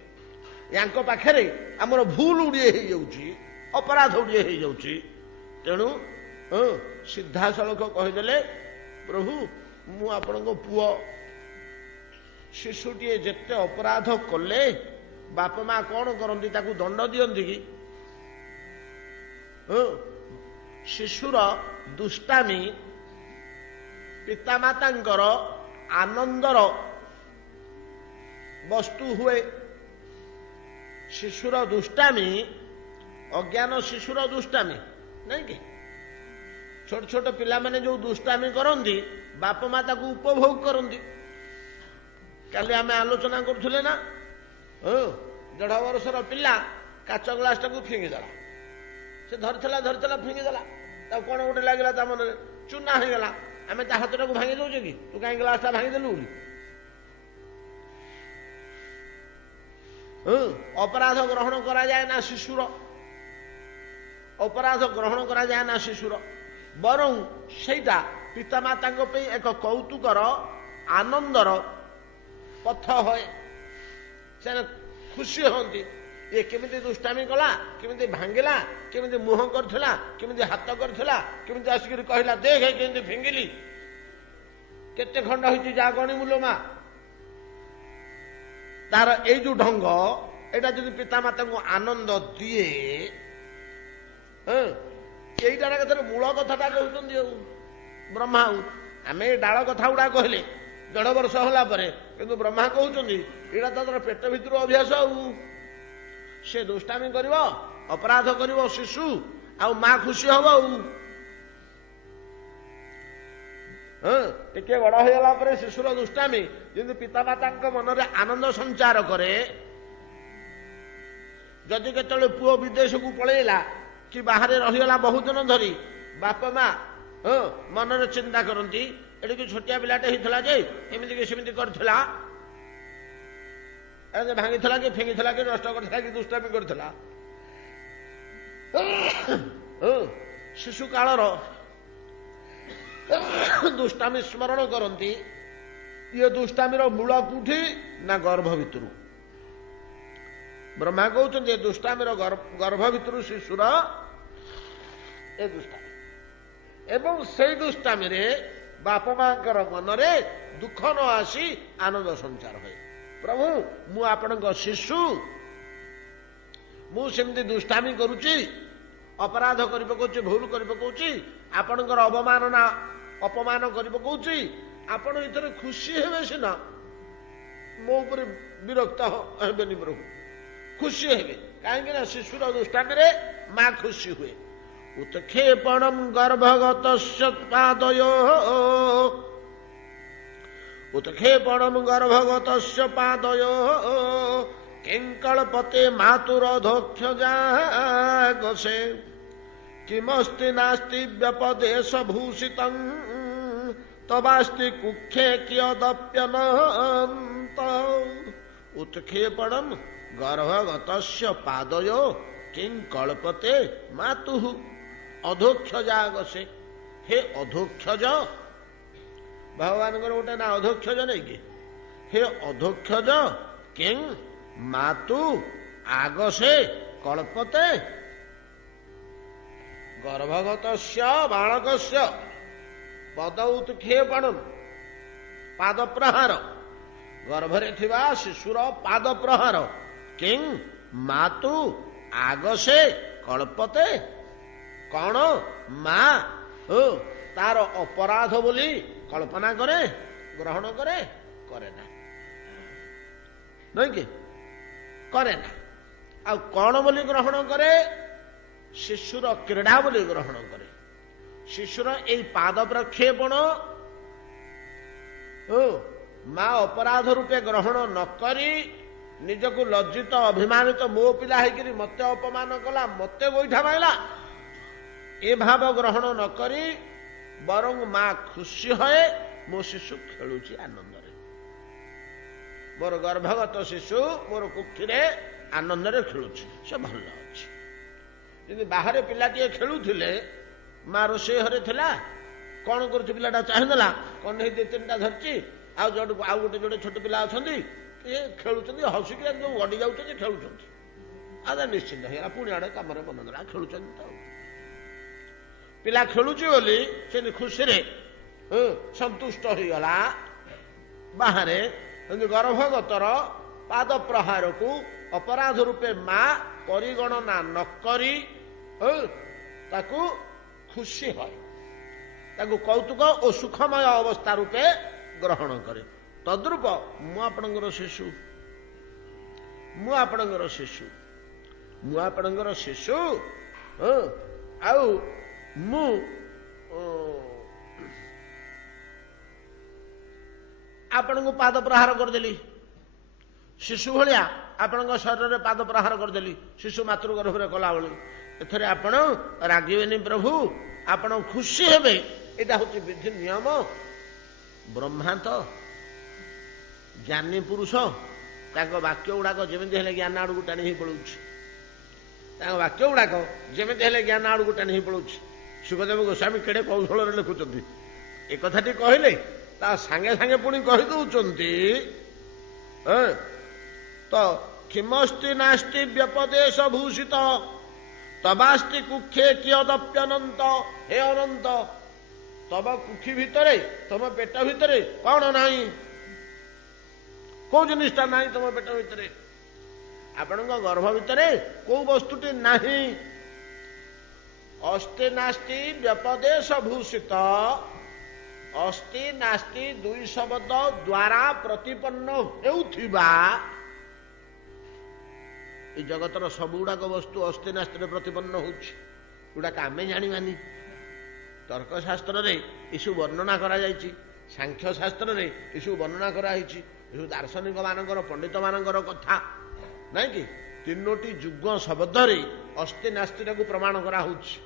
यांको पाखरे आमर भूल उड़िए हो जाउछि, अपराध उड़िए हो जाउछि। तेणु सिद्धासलख कहीदेले प्रभु मु आपणको पुओ शिशुटीए जेते अपराध कले बाप माँ कौन करती ताकू दंड दियंती कि? शिशुर दुष्टामी पितामातांकर आनंदर ବସ୍ତୁ ହୁଏ। ଶିଶୁର ଦୁଷ୍ଟାମି, ଅଜ୍ଞାନ ଶିଶୁର ଦୁଷ୍ଟାମି ନାଇଁ କି? ଛୋଟ ଛୋଟ ପିଲାମାନେ ଯୋଉ ଦୁଷ୍ଟାମି କରନ୍ତି, ବାପା ମା ତାକୁ ଉପଭୋଗ କରନ୍ତି। କାଲି ଆମେ ଆଲୋଚନା କରୁଥିଲେ ନା, 1.5 ବର୍ଷର ପିଲା କାଚ ଗ୍ଲାସ ଟାକୁ ଫିଙ୍ଗିଦେଲା। ସେ ଧରିଥିଲା ଫିଙ୍ଗିଦେଲା। ତାକୁ କଣ ଗୋଟେ ଲାଗିଲା, ତା ମନରେ ଚୁନା ହେଇଗଲା। ଆମେ ତା ହାତଟାକୁ ଭାଙ୍ଗି ଦଉଛେ କି, ତୁ କାହିଁ ଗ୍ଲାସଟା ଭାଙ୍ଗିଦେଲୁ ବୋଲି? ଅପରାଧ ଗ୍ରହଣ କରାଯାଏ ନା ଶିଶୁର, ଅପରାଧ ଗ୍ରହଣ କରାଯାଏ ନା ଶିଶୁର। ବରଂ ସେଇଟା ପିତାମାତାଙ୍କ ପାଇଁ ଏକ କୌତୁକର, ଆନନ୍ଦର ପଥ ହୁଏ। ସେ ଖୁସି ହୁଅନ୍ତି, ଏ କେମିତି ଦୁଷ୍ଟାମି କଲା, କେମିତି ଭାଙ୍ଗିଲା, କେମିତି ମୁହଁ କରିଥିଲା, କେମିତି ହାତ କରିଥିଲା, କେମିତି ଆସିକିରି କହିଲା ଦେଖ କେମିତି ଫିଙ୍ଗିଲି, କେତେ ଖଣ୍ଡ ହେଇଛି ଯା ଗଣିମୁ ଲୋ ମା। ତାର ଏଇ ଯୋଉ ଢଙ୍ଗ, ଏଇଟା ଯଦି ପିତାମାତାଙ୍କୁ ଆନନ୍ଦ ଦିଏ, এইটার কথার মূল কথাটা কହୁଛନ୍ତି ଆଉ ବ୍ରହ୍ମା। ଆମେ ଏ ଡାଳ କଥା ଗୁଡା କହିଲେ 1.5 ବର୍ଷ ହେଲା ପରେ, କିନ୍ତୁ ବ୍ରହ୍ମା କହୁଛନ୍ତି ଏଇଟା ତାର ପେଟ ଭିତରୁ ଅଭ୍ୟାସ। ଆଉ ସେ ଦୁଷ୍ଟାମି କରିବ, ଅପରାଧ କରିବ ଶିଶୁ, ଆଉ ମା ଖୁସି ହବ। ଆଉ ଟିକେ ବଡ ହେଇଗଲା ପରେ ଶିଶୁର ଦୁଷ୍ଟାମି ଯେମିତି ପିତାମାତାଙ୍କ ମନରେ ଆନନ୍ଦ ସଞ୍ଚାର କରେ। ଯଦି କେତେବେଳେ ପୁଅ ବିଦେଶକୁ ପଳେଇଲା କି ବାହାରେ ରହିଗଲା ବହୁ ଦିନ ଧରି, ବାପା ମା ମନରେ ଚିନ୍ତା କରନ୍ତି ଏଠିକି ଛୋଟିଆ ପିଲାଟେ ହେଇଥିଲା ଯେ ଏମିତି କି ସେମିତି କରିଥିଲା, ଭାଙ୍ଗିଥିଲା କି ଫିଙ୍ଗିଥିଲା କି ନଷ୍ଟ କରିଥିଲା କି ଦୁଷ୍ଟାମି କରିଥିଲା। ଶିଶୁ କାଳର ଦୁଷ୍ଟାମି ସ୍ମରଣ କରନ୍ତି। ଇଏ ଦୁଷ୍ଟାମିର ମୂଳ କୋଉଠି ନା ଗର୍ଭ ଭିତରୁ। ବ୍ରହ୍ମା କହୁଛନ୍ତି ଏ ଦୁଷ୍ଟାମିର ଗର୍ଭ ଭିତରୁ ଶିଶୁର ଏ ଦୁଷ୍ଟାମି, ଏବଂ ସେଇ ଦୁଷ୍ଟାମିରେ ବାପା ମାଙ୍କର ମନରେ ଦୁଃଖ ନ ଆସି ଆନନ୍ଦ ସଞ୍ଚାର ହୁଏ। ପ୍ରଭୁ, ମୁଁ ଆପଣଙ୍କ ଶିଶୁ, ମୁଁ ସେମିତି ଦୁଷ୍ଟାମି କରୁଛି, ଅପରାଧ କରି ପକଉଛି, ଭୁଲ କରି ପକଉଛି, ଆପଣଙ୍କର ଅପମାନ କରି ପକଉଛି। ଆପଣ ଏଥିରେ ଖୁସି ହେବେ ସିନା, ମୋ ଉପରେ ବିରକ୍ତ ହେବେନି ପ୍ରଭୁ, ଖୁସି ହେବେ। କାହିଁକି ନା ଶିଶୁର ଦୁଷ୍ଟାମିରେ ମା ଖୁସି ହୁଏ। ଉତ୍କ୍ଷେପଣମ୍ ଗର୍ଭଗତସ୍ୟ ପାଦୟୋଃ, ଉତ୍କ୍ଷେପଣମ୍ ଗର୍ଭଗତସ୍ୟ ପାଦୟୋଃ କିଙ୍କଳପତେ ମାତୁରଧୋକ୍ଷଜାଗସେ କିମସ୍ତି ନାସ୍ତି ବ୍ୟପଦେଶ ଭୂଷିତଂ ତବାସ୍ତି କୁକ୍ଷେ କିୟଦପ୍ୟନନ୍ତ। ଉତ୍କ୍ଷେପଣମ୍ ଗର୍ଭଗତସ୍ୟ ପାଦୟୋଃ କିଙ୍କଳପତେ ମାତୁଃ ଅଧୋକ୍ଷଜାଗସେ। ହେ ଅଧୋକ୍ଷଜ, ଭଗବାନଙ୍କର ଗୋଟେ ନା ଅଧୋକ୍ଷଜ ନାଇଁ କି? ହେ ଅଧୋକ୍ଷଜ କିଂ ମାତୁ ଆଗସେ କଳ୍ପତେ। ଗର୍ଭଗତସ୍ୟ ବାଳକସ୍ୟ ପଦ ଉତ୍କ୍ଷେପଣମ୍, ପାଦ ପ୍ରହାର, ଗର୍ଭରେ ଥିବା ଶିଶୁର ପାଦ ପ୍ରହାର। କିଂ ମାତୁ ଆଗସେ କଳ୍ପତେ, କଣ ମା ତାର ଅପରାଧ ବୋଲି କଳ୍ପନା କରେ, ଗ୍ରହଣ କରେ, କରେ ନା, ନୁହେଁ କି? କରେ ନା। ଆଉ କଣ ବୋଲି ଗ୍ରହଣ କରେ? ଶିଶୁର କ୍ରୀଡ଼ା ବୋଲି ଗ୍ରହଣ କରେ। ଶିଶୁର ଏଇ ପାଦ ପ୍ରକ୍ଷେପଣ ମା ଅପରାଧ ରୂପେ ଗ୍ରହଣ ନ କରି ନିଜକୁ ଲଜ୍ଜିତ, ଅଭିମାନିତ, ମୋ ପିଲା ହେଇକିରି ମତେ ଅପମାନ କଲା, ମତେ ଗୋଇଠା ମାଇଲା, ଏ ଭାବ ଗ୍ରହଣ ନ କରି ବରଂ ମା ଖୁସି ହଏ, ମୋ ଶିଶୁ ଖେଳୁଛି ଆନନ୍ଦରେ, ମୋର ଗର୍ଭଗତ ଶିଶୁ ମୋର କୁକ୍ଷିରେ ଆନନ୍ଦରେ ଖେଳୁଛି, ସେ ଭଲ ଅଛି। ଯଦି ବାହାରେ ପିଲାଟିଏ ଖେଳୁଥିଲେ, ମା ରୋଷେଇ ଘରେ ଥିଲା, କଣ କରୁଛି ପିଲାଟା ଚାହିଁଦେଲା, କଣ୍ଢେଇ 2-3ଟା ଧରିଛି, ଆଉ ଗୋଟେ ଯୋଡ଼େ ଛୋଟ ପିଲା ଅଛନ୍ତି, ଏ ଖେଳୁଛନ୍ତି, ହସିକି ଯୋଉ ଗଡି ଯାଉଛନ୍ତି, ଖେଳୁଛନ୍ତି, ଆଉ ନିଶ୍ଚିନ୍ତ ହେଇଗଲା, ପୁଣି ଆଡେ କାମରେ ମନ ଦେଲା, ଖେଳୁଛନ୍ତି ତ। ପିଲା ଖେଳୁଛି ବୋଲି ସେ ଖୁସିରେ ସନ୍ତୁଷ୍ଟ ହେଇଗଲା। ବାହାରେ ଗର୍ଭଗତର ପାଦ ପ୍ରହାରକୁ ଅପରାଧ ରୂପେ ମା ପରିଗଣନା ନ କରି ତାକୁ ଖୁସି হয়, ତାକୁ କୌତୁକ ଓ ସୁଖମୟ ଅବସ୍ଥା ରୂପେ ଗ୍ରହଣ କରେ। ତଦ୍ରୂପ ମୁଁ ଆପଣଙ୍କର ଶିଶୁ, ମୁଁ ଆପଣଙ୍କର ଶିଶୁ, ମୁଁ ଆପଣଙ୍କର ଶିଶୁ, ଆଉ ମୁଁ ଆପଣଙ୍କୁ ପାଦ ପ୍ରହାର କରିଦେଲି, ଶିଶୁ ଭଳିଆ ଆପଣଙ୍କ ଶରୀରରେ ପାଦ ପ୍ରହାର କରିଦେଲି ଶିଶୁ ମାତୃଗର୍ଭରେ କଲାଭଳି। ଏଥିରେ ଆପଣ ରାଗିବେନି ପ୍ରଭୁ, ଆପଣ ଖୁସି ହେବେ। ଏଇଟା ହଉଛି ବିଧି ନିୟମ। ବ୍ରହ୍ମା ତ ଜ୍ଞାନୀ ପୁରୁଷ, ତାଙ୍କ ବାକ୍ୟ ଗୁଡାକ ଯେମିତି ହେଲେ ଜ୍ଞାନ ଆଡକୁ ଟାଣି ହେଇ ପଳାଉଛି। ତାଙ୍କ ବାକ୍ୟ ଗୁଡାକ ଯେମିତି ହେଲେ ଜ୍ଞାନ ଆଡକୁ ଟାଣି ହେଇ ପଳାଉଛି। ସୁଖଦେବ ଗୋସ୍ୱାମୀ କେଡ଼େ କୌଶଳରେ ଲେଖୁଛନ୍ତି। ଏ କଥାଟି କହିଲେ ତା ସାଙ୍ଗେ ସାଙ୍ଗେ ପୁଣି କହିଦଉଛନ୍ତି ତ କିମସ୍ତି ନାସ୍ତି ବ୍ୟପଦେଶ ଭୂଷିତ ତବାସ୍ତି କୁକ୍ଷେ କିୟଦପ୍ୟନନ୍ତ। ହେ ଅନନ୍ତ, ତମ କୁକ୍ଷି ଭିତରେ, ତମ ପେଟ ଭିତରେ କଣ ନାହିଁ? କୋଉ ଜିନିଷଟା ନାହିଁ ତମ ପେଟ ଭିତରେ? ଆପଣଙ୍କ ଗର୍ଭ ଭିତରେ କୋଉ ବସ୍ତୁଟି ନାହିଁ? ଅସ୍ତି ନାସ୍ତି ବ୍ୟପଦେଶ ଭୂଷିତ। ଅସ୍ତି ନାସ୍ତି ଦୁଇ ଶବ୍ଦ ଦ୍ୱାରା ପ୍ରତିପନ୍ନ ହେଉଥିବା ଏ ଜଗତର ସବୁଗୁଡାକ ବସ୍ତୁ ଅସ୍ତି ନାସ୍ତିରେ ପ୍ରତିପନ୍ନ ହଉଛି। ଗୁଡାକ ଆମେ ଜାଣିବାନି। ତର୍କଶାସ୍ତ୍ରରେ ଏସବୁ ବର୍ଣ୍ଣନା କରାଯାଇଛି, ସାଂଖ୍ୟ ଶାସ୍ତ୍ରରେ ଏସବୁ ବର୍ଣ୍ଣନା କରାଯାଇଛି। ଏସବୁ ଦାର୍ଶନିକ ମାନଙ୍କର, ପଣ୍ଡିତ ମାନଙ୍କର କଥା ନାଇଁ କି? ତିନୋଟି ଯୁଗ ଶବ୍ଦରେ ଅସ୍ତି ନାସ୍ତିଟାକୁ ପ୍ରମାଣ କରାହଉଛି।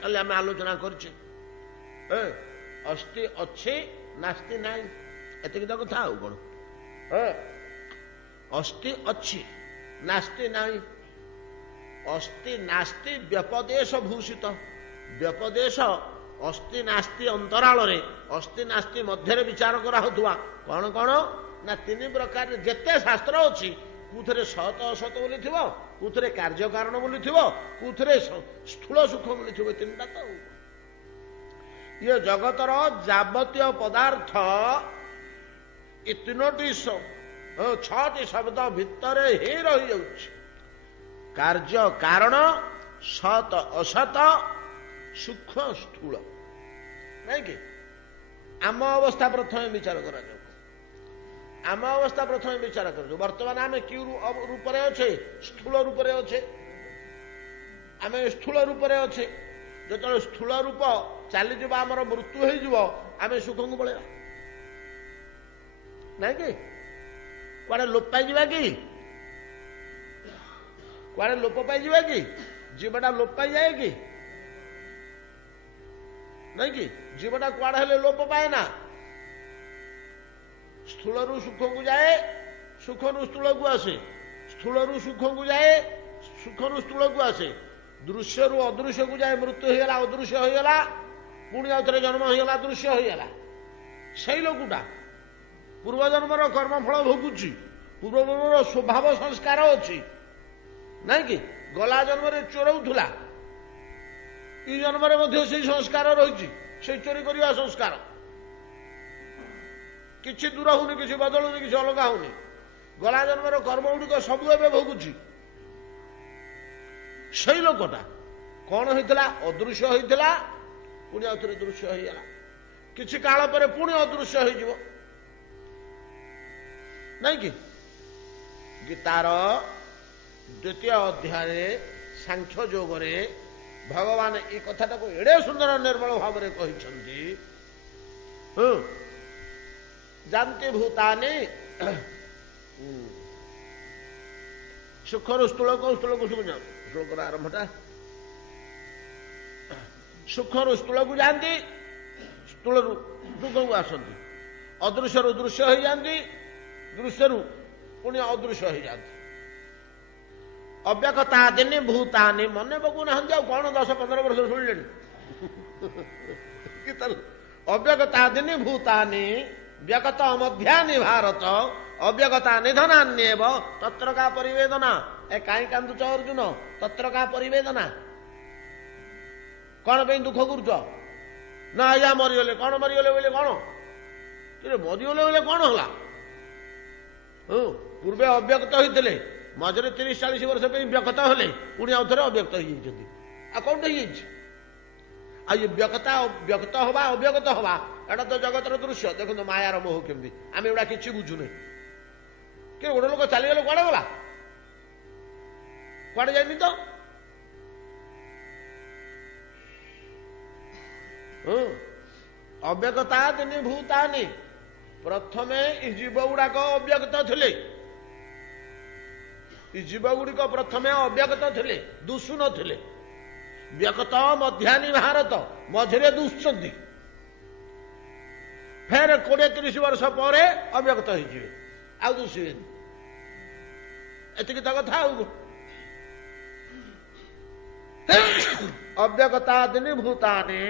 କାଲି ଆମେ ଆଲୋଚନା କରିଛେ। ଅସ୍ତି ଅଛି, ନାସ୍ତି ନାହିଁ, ଏତିକି ତ କଥା। ଆଉ କଣ? ଅସ୍ତି ଅଛି, ନାସ୍ତି ନାହିଁ। ଅସ୍ତି ନାସ୍ତି ବ୍ୟପଦେଶ ଭୂଷିତ। ବ୍ୟପଦେଶ ଅସ୍ତି ନାସ୍ତି ଅନ୍ତରାଳରେ, ଅସ୍ତି ନାସ୍ତି ମଧ୍ୟରେ ବିଚାର କରାହଉଥିବା କଣ କଣ ନା ତିନି ପ୍ରକାର ଯେତେ ଶାସ୍ତ୍ର ଅଛି, କୋଉଥିରେ ସତ ଅସତ ବୋଲିଥିବ, କୋଉଥିରେ କାର୍ଯ୍ୟ କାରଣ ବୋଲିଥିବ, କୋଉଥିରେ ସ୍ଥୂଳ ସୁଖ ବୋଲିଥିବ। ତିନିଟା ତ ଇଏ ଜଗତର ଯାବତୀୟ ପଦାର୍ଥ ଏ ତିନୋଟି ଛଅଟି ଶବ୍ଦ ଭିତରେ ହିଁ ରହିଯାଉଛି। କାର୍ଯ୍ୟ କାରଣ, ସତ ଅସତ, ସୂକ୍ଷ୍ମ ସ୍ଥୂଳ। ନାଇଁ କି? ଆମ ଅବସ୍ଥା ପ୍ରଥମେ ବିଚାର କରାଯାଉ। ଆମ ଅବସ୍ଥା ପ୍ରଥମେ ବିଚାର କରାଯାଉ। ବର୍ତ୍ତମାନ ଆମେ କି ରୂପରେ ଅଛେ? ସ୍ଥୂଳ ରୂପରେ ଅଛେ। ଆମେ ସ୍ଥୂଳ ରୂପରେ ଅଛେ। ଯେତେବେଳେ ସ୍ଥୂଳ ରୂପ ଚାଲିଯିବ, ଆମର ମୃତ୍ୟୁ ହେଇଯିବ, ଆମେ ସୁଖକୁ ପଳେଇବା। ନାଇଁ କି? କୁଆଡେ ଲୋପ ପାଇଯିବା କି? କୁଆଡେ ଲୋପ ପାଇଯିବା କି? ଜୀବଟା ଲୋପ ପାଇଯାଏ କି? ନାଇଁ କି? ଜୀବଟା କୁଆଡେ ହେଲେ ଲୋପ ପାଏ ନା। ସ୍ଥୂଳରୁ ସୁଖକୁ ଯାଏ, ସୁଖରୁ ସ୍ଥୂଳକୁ ଆସେ। ସ୍ଥୂଳରୁ ସୁଖକୁ ଯାଏ, ସୁଖରୁ ସ୍ଥୂଳକୁ ଆସେ। ଦୃଶ୍ୟରୁ ଅଦୃଶ୍ୟକୁ ଯାଏ, ମୃତ୍ୟୁ ହେଇଗଲା, ଅଦୃଶ୍ୟ ହେଇଗଲା, ପୁଣି ଆଉ ଥରେ ଜନ୍ମ ହେଇଗଲା, ଦୃଶ୍ୟ ହେଇଗଲା। ସେଇ ଲୋକଟା ପୂର୍ବଜନ୍ମର କର୍ମଫଳ ଭୋଗୁଛି, ପୂର୍ବଜନ୍ମର ସ୍ୱଭାବ ସଂସ୍କାର ଅଛି। ନାଇଁ କି? ଗଲା ଜନ୍ମରେ ଚୋରଉଥିଲା, ଏଇ ଜନ୍ମରେ ମଧ୍ୟ ସେଇ ସଂସ୍କାର ରହିଛି, ସେଇ ଚୋରି କରିବା ସଂସ୍କାର। କିଛି ଦୂର ହଉନି, କିଛି ବଦଳୁନି, କିଛି ଅଲଗା ହଉନି। ଗଲା ଜନ୍ମର କର୍ମ ଗୁଡ଼ିକ ସବୁ ଏବେ ଭୋଗୁଛି। ସେଇ ଲୋକଟା କଣ ହେଇଥିଲା? ଅଦୃଶ୍ୟ ହେଇଥିଲା, ପୁଣି ଆଉ ଥରେ ଦୃଶ୍ୟ ହେଇଗଲା। କିଛି କାଳ ପରେ ପୁଣି ଅଦୃଶ୍ୟ ହେଇଯିବ। ନାଇଁ କି? ଗୀତାର ଦ୍ୱିତୀୟ ଅଧ୍ୟାୟରେ ସାଂଖ୍ୟ ଯୋଗରେ ଭଗବାନ ଏ କଥାଟାକୁ ଏଡେ ସୁନ୍ଦର ନିର୍ମଳ ଭାବରେ କହିଛନ୍ତି। ଜାନ୍ତି ଭୂତାନି ସୁଖରୁ ସ୍ଥୂଳକୁ, ସ୍ଥୂଳକୁ ସୁଖ ଯାଆନ୍ତି। ଶ୍ଲୋକର ଆରମ୍ଭଟା ସୁଖରୁ ସ୍ଥୂଳକୁ ଯାଆନ୍ତି, ସ୍ଥୂଳରୁ ସୁଖକୁ ଆସନ୍ତି। ଅଦୃଶ୍ୟରୁ ଦୃଶ୍ୟ ହେଇଯାନ୍ତି, ଦୃଶ୍ୟରୁ ପୁଣି ଅଦୃଶ୍ୟ ହେଇଯାନ୍ତି। ଅବ୍ୟକ୍ତାଦିନି ଭୂତାନି। ମନେ ପକଉନାହାନ୍ତି ଆଉ କଣ 10-15 ବର୍ଷ ଶୁଣିଲେଣି? ଅବ୍ୟକ୍ତାଦିନି ଭୂତାନି ବ୍ୟକ୍ତ ମଧ୍ୟାନି ଭାରତ ଅବ୍ୟକ୍ତା ନିଧନାନ୍ୟେବ ତତ୍ର କା ପରିବେଦନା। ଏ କାହିଁ କାନ୍ଦୁଛ ଅର୍ଜୁନ? ତତ୍ର କା ପରିବେଦନା? କଣ ପାଇଁ ଦୁଃଖ କରୁଛ? ନା ଆଜ୍ଞା ମରିଗଲେ। କଣ ମରିଗଲେ ବୋଇଲେ କଣ? ମରିଗଲେ ବୋଇଲେ କଣ ହେଲା? ପୂର୍ବେ ଅବ୍ୟକ୍ତ ହେଇଥିଲେ, ମଝିରେ 30-40 ବର୍ଷ ପାଇଁ ବ୍ୟକ୍ତ ହେଲେ, ପୁଣି ଆଉ ଥରେ ଅବ୍ୟକ୍ତ ହେଇଯାଇଛନ୍ତି। ଆଉ କଣଟା ହେଇଯାଇଛି? ଆଉ ଏ ବ୍ୟକ୍ତ ହବା, ଅବ୍ୟକ୍ତ ହବା, ଏଟା ତ ଜଗତର ଦୃଶ୍ୟ। ଦେଖନ୍ତୁ ମାୟାର ମୋହ କେମିତି। ଆମେ ଏଗୁଡା କିଛି ବୁଝୁନେ, कि गोटे लोक चलीगले कुआड़े गला कुआड़े जानी तो अव्यक्ता दिनी भूतानि प्रथमे जीव गुड़ाक अव्यक्त थे जीव गुड़िक प्रथमे अव्यक्त थे दुषु नथिले व्यक्त मध्यानि भारत मझे दुषुंट फेर 20-30 वर्ष पर अव्यक्त हो दुषे एति तो कथा अव्यक्ता दिनी भूतानि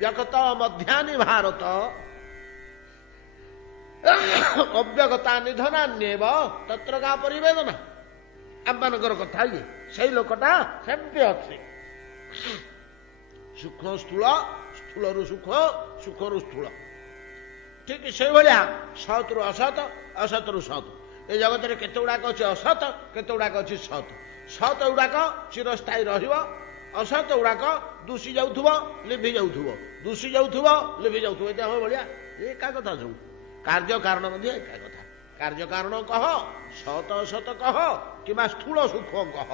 व्यक्त मध्यानि भारत अव्यक्ता निधनान्येव तत्र का परिवेदना आमर कथा ये से लोकटा सेमती अच्छे सूक्ष्म स्थूल स्थूल रु सूक्ष्म सूक्ष्म रु स्थूल ठीक से भाया सत रु असत असत रु सत ए जगत में केते गुड़ाक अच्छे असत केते गुड़ाक अच्छे सत सत गुड़ाक चिरस्थायी रहिबो असत गुड़ाक दूषी जाऊथुबो लिभि जाऊथुबो दूषी जाऊथुबो लिभि जाऊथुबो एटा हो भलिया एका कथा सब कार्य कारण मध्ये एका कथा कार्य कारण कह सत असत कह किंवा स्थूल सूक्ष्म कह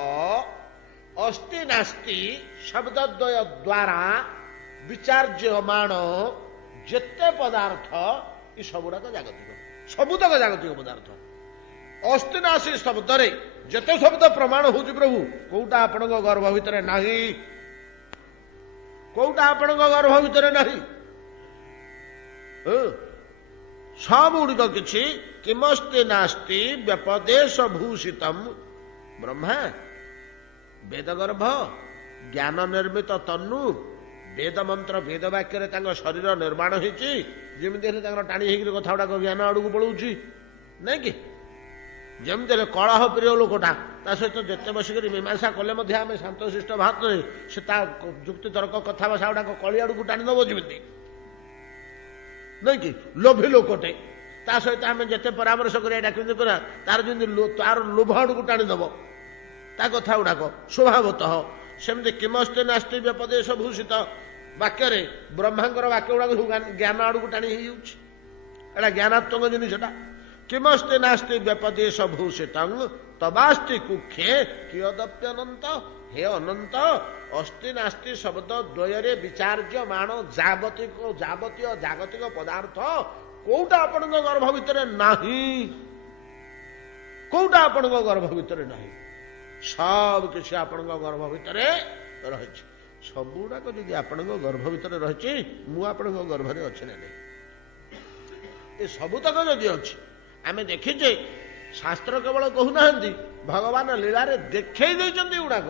अस्ति नास्ति शब्दद्वय द्वारा विचार्यमाण जेते पदार्थ ये सबुड़ाक जागतिक सबुतक जागतिक पदार्थ अस्ति नास्ति शब्द रे जेते शब्द प्रमाण होउछि प्रभु कोउटा आपणक गर्भ भितर नाही कोउटा आपणक गर्भ भितर नाही सब गुड़िक किछि किमस्ति नास्ति व्यपदेश भूषितम ब्रह्मा वेदगर्भ ज्ञान निर्मित तनु वेद मंत्र वेद वाक्य शरीर निर्माण होती जमी टाणी हो कथा गुड़ाक ज्ञान आड़क पड़ोची नहीं कि जमी कलह प्रिय लोकटा सहित जिते बसिक मीमांसा कले आम शांतशिष्ट भात से जुक्ति तर्क कथाभाषा गुड़ाक कली आड़क टाणीदब जमी नहीं कि लोभी लोकटे सहित आम जिते परामर्श करा तार जमी तार लोभ आड़क टाणीदब ता कथा गुड़ाक स्वभावतः सेमती किमस्ति नास्ति व्यपदेश भूषित वाक्य ब्रह्मांकर वाक्य गुड़ाक ज्ञान आड़क टाणी होटा ज्ञानात्मक जिनटा किमस्ति नास्ति व्यपदेश भूषित तबास्ति कुक्षे कियदप्यनंत हे अनंत अस्ति नास्ति शब्द द्वୟରେ विचार्यमाण जावतीय जागतिक पदार्थ कोउटा आपण गर्भ भितर नाही कोउटा आपण गर्भ भितर नाही सब किसी आपण गर्भ भितर रही सबुड़ाक जदि आपण गर्भ भितर रही मु आपण गर्भरे अच्छे ना ये सबुतक जदि अच्छी आम देखीचे शास्त्र केवल कहूना भगवान लीला देखे गुड़ाक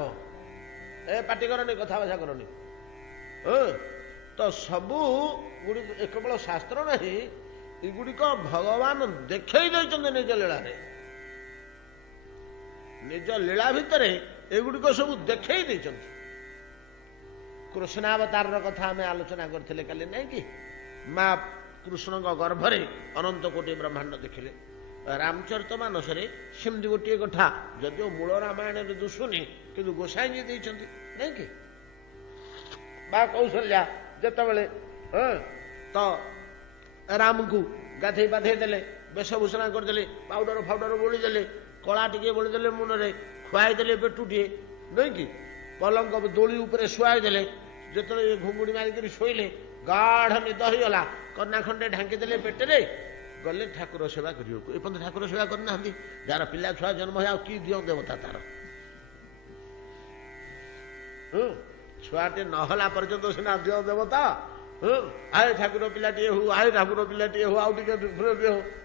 ए पाटी करनी कथाभाषा करनी तो सबू केवल शास्त्र नहीं युड़िक भगवान देखे निज लीला निज लीला भितर एगुड़िक सब देखे कृष्णावतार कथा आम आलोचना करते काली नहीं कि माँ कृष्ण गर्भरे अनंत कोटि ब्रह्मांड देखिले रामचरित मानस सेमती गोटे कथा जदिव मूल रामायण दुशुनी कि गोसाई जी देइछन्ति नहीं कि बा कौशल्या जेतबेले तो राम को गाधे बाधे देले वेशभूषण करदेले पाउडर फाउडर बोलीदेले कला टिके बोलीदेले मुनरे खुआईदेले पेटुटिए नहीं कि पलंग दोली उपरे शुआईदेले जिते घुंगुड़ी मारिक शोले गाढ़ निद होगला कन्या खंडे ढांकीदेले पेटे गले ठाकुर सेवा करपन ठाकुर सेवा करना जार पिला छुआ जन्म है कि दियो देवता तार छुआटे नहला पर्यंत सीना दियो देवता आए ठाकुर पिलाटे हो आए ठाकुर पिलाटे हो आउ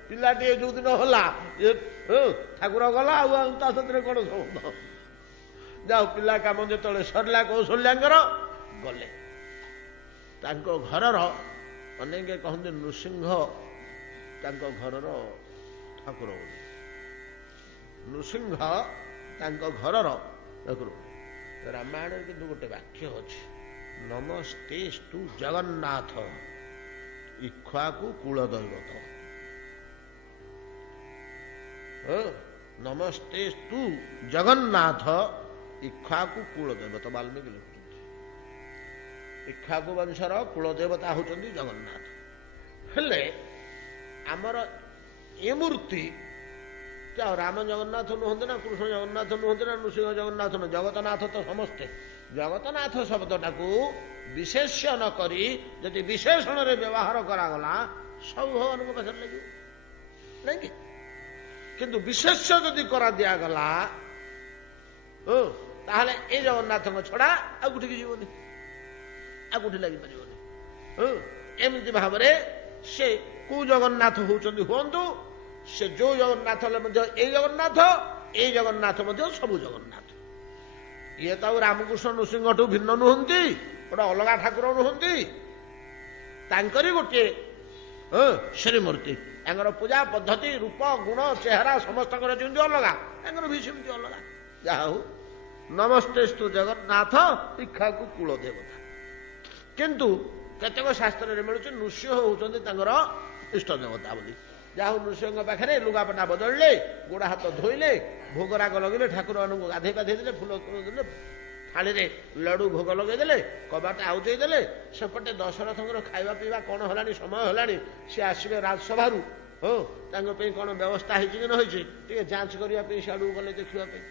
पिलाटे जो दिन होला ठाकुर गला आते कौन संबंध जाओ पिला कम जो सरला कौशल्याकर गले घरर अनेक कहते नृसिंह घरर ठाकुर नृसिंह घरर ठाकुर रामायण किंतु गोटे वाक्य अच्छे नमस्तेस्तु जगन्नाथ इक्ष्वाकु कुलदैवत नमस्तेस्तु जगन्नाथ इक्ष्वाकु कुलदैवत वाल्मीकि लिखुଛନ୍ତି इक्ष्वाकु वंशर कुलदेवता होचंदी जगन्नाथ हेले आमर ए मूर्ति ଦେଖିକି ଆଉ ରାମ ଜଗନ୍ନାଥ ନୁହନ୍ତି ନା, କୃଷ୍ଣ ଜଗନ୍ନାଥ ନୁହନ୍ତି ନା, ନୃସିଂହ ଜଗନ୍ନାଥ ନୁହଁ, ଜଗତନାଥ ତ ସମସ୍ତେ। ଜଗତନାଥ ଶବ୍ଦଟାକୁ ବିଶେଷ୍ୟ ନ କରି ଯଦି ବିଶେଷଣରେ ବ୍ୟବହାର କରାଗଲା ସବୁ ଭଗବାନଙ୍କ ପାଖରେ ଲାଗିବ ନାଇଁ କି? କିନ୍ତୁ ବିଶେଷ୍ୟ ଯଦି କରା ଦିଆଗଲା ତାହେଲେ ଏଇ ଜଗନ୍ନାଥଙ୍କ ଛଡା ଆଉ କୋଠିକି ଯିବନି, ଆଉ କୋଠି ଲାଗିପାରିବନି। ଏମିତି ଭାବରେ ସେ କୋଉ ଜଗନ୍ନାଥ ହଉଛନ୍ତି ହୁଅନ୍ତୁ, ସେ ଯୋଉ ଜଗନ୍ନାଥ ହେଲେ ମଧ୍ୟ ଏଇ ଜଗନ୍ନାଥ ମଧ୍ୟ ସବୁ ଜଗନ୍ନାଥ। ଇଏ ତ ଆଉ ରାମକୃଷ୍ଣ ନୃସିଂହଠୁ ଭିନ୍ନ ନୁହନ୍ତି, ଗୋଟେ ଅଲଗା ଠାକୁର ନୁହନ୍ତି, ତାଙ୍କରି ଗୋଟିଏ ଶ୍ରୀମୂର୍ତ୍ତି। ତାଙ୍କର ପୂଜା ପଦ୍ଧତି, ରୂପ, ଗୁଣ, ଚେହେରା ସମସ୍ତଙ୍କର ଯେମିତି ଅଲଗା, ତାଙ୍କର ବି ସେମିତି ଅଲଗା। ଯାହା ହଉ, ନମସ୍ତେସ୍ତୁ ଜଗନ୍ନାଥ ଇକ୍ଷାକୁ କୁଳ ଦେବତା। କିନ୍ତୁ କେତେକ ଶାସ୍ତ୍ରରେ ମିଳୁଛି ନୃସିଂହ ହଉଛନ୍ତି ତାଙ୍କର ଇଷ୍ଟ ଦେବତା ବୋଲି। ଯାହା ହଉ, ନୃସିଂହଙ୍କ ପାଖରେ ଲୁଗାପଟା ବଦଳିଲେ, ଗୋଡ଼ ହାତ ଧୋଇଲେ, ଭୋଗରାଗ ଲଗେଇଲେ, ଠାକୁରମାନଙ୍କୁ ଗାଧେଇ ପାଧେଇ ଦେଲେ, ଫୁଲ ଦେଲେ, ଥାଳିରେ ଲଡୁ ଭୋଗ ଲଗେଇଦେଲେ, କବାଟ ଆଉଜେଇ ଦେଲେ। ସେପଟେ ଦଶରଥଙ୍କର ଖାଇବା ପିଇବା କ'ଣ ହେଲାଣି, ସମୟ ହେଲାଣି, ସେ ଆସିବେ ରାଜସଭାରୁ। ତାଙ୍କ ପାଇଁ କ'ଣ ବ୍ୟବସ୍ଥା ହେଇଛି କି ନ ହେଇଛି ଟିକେ ଯାଞ୍ଚ କରିବା ପାଇଁ ସିଆଡ଼କୁ ଗଲେ ଦେଖିବା ପାଇଁ।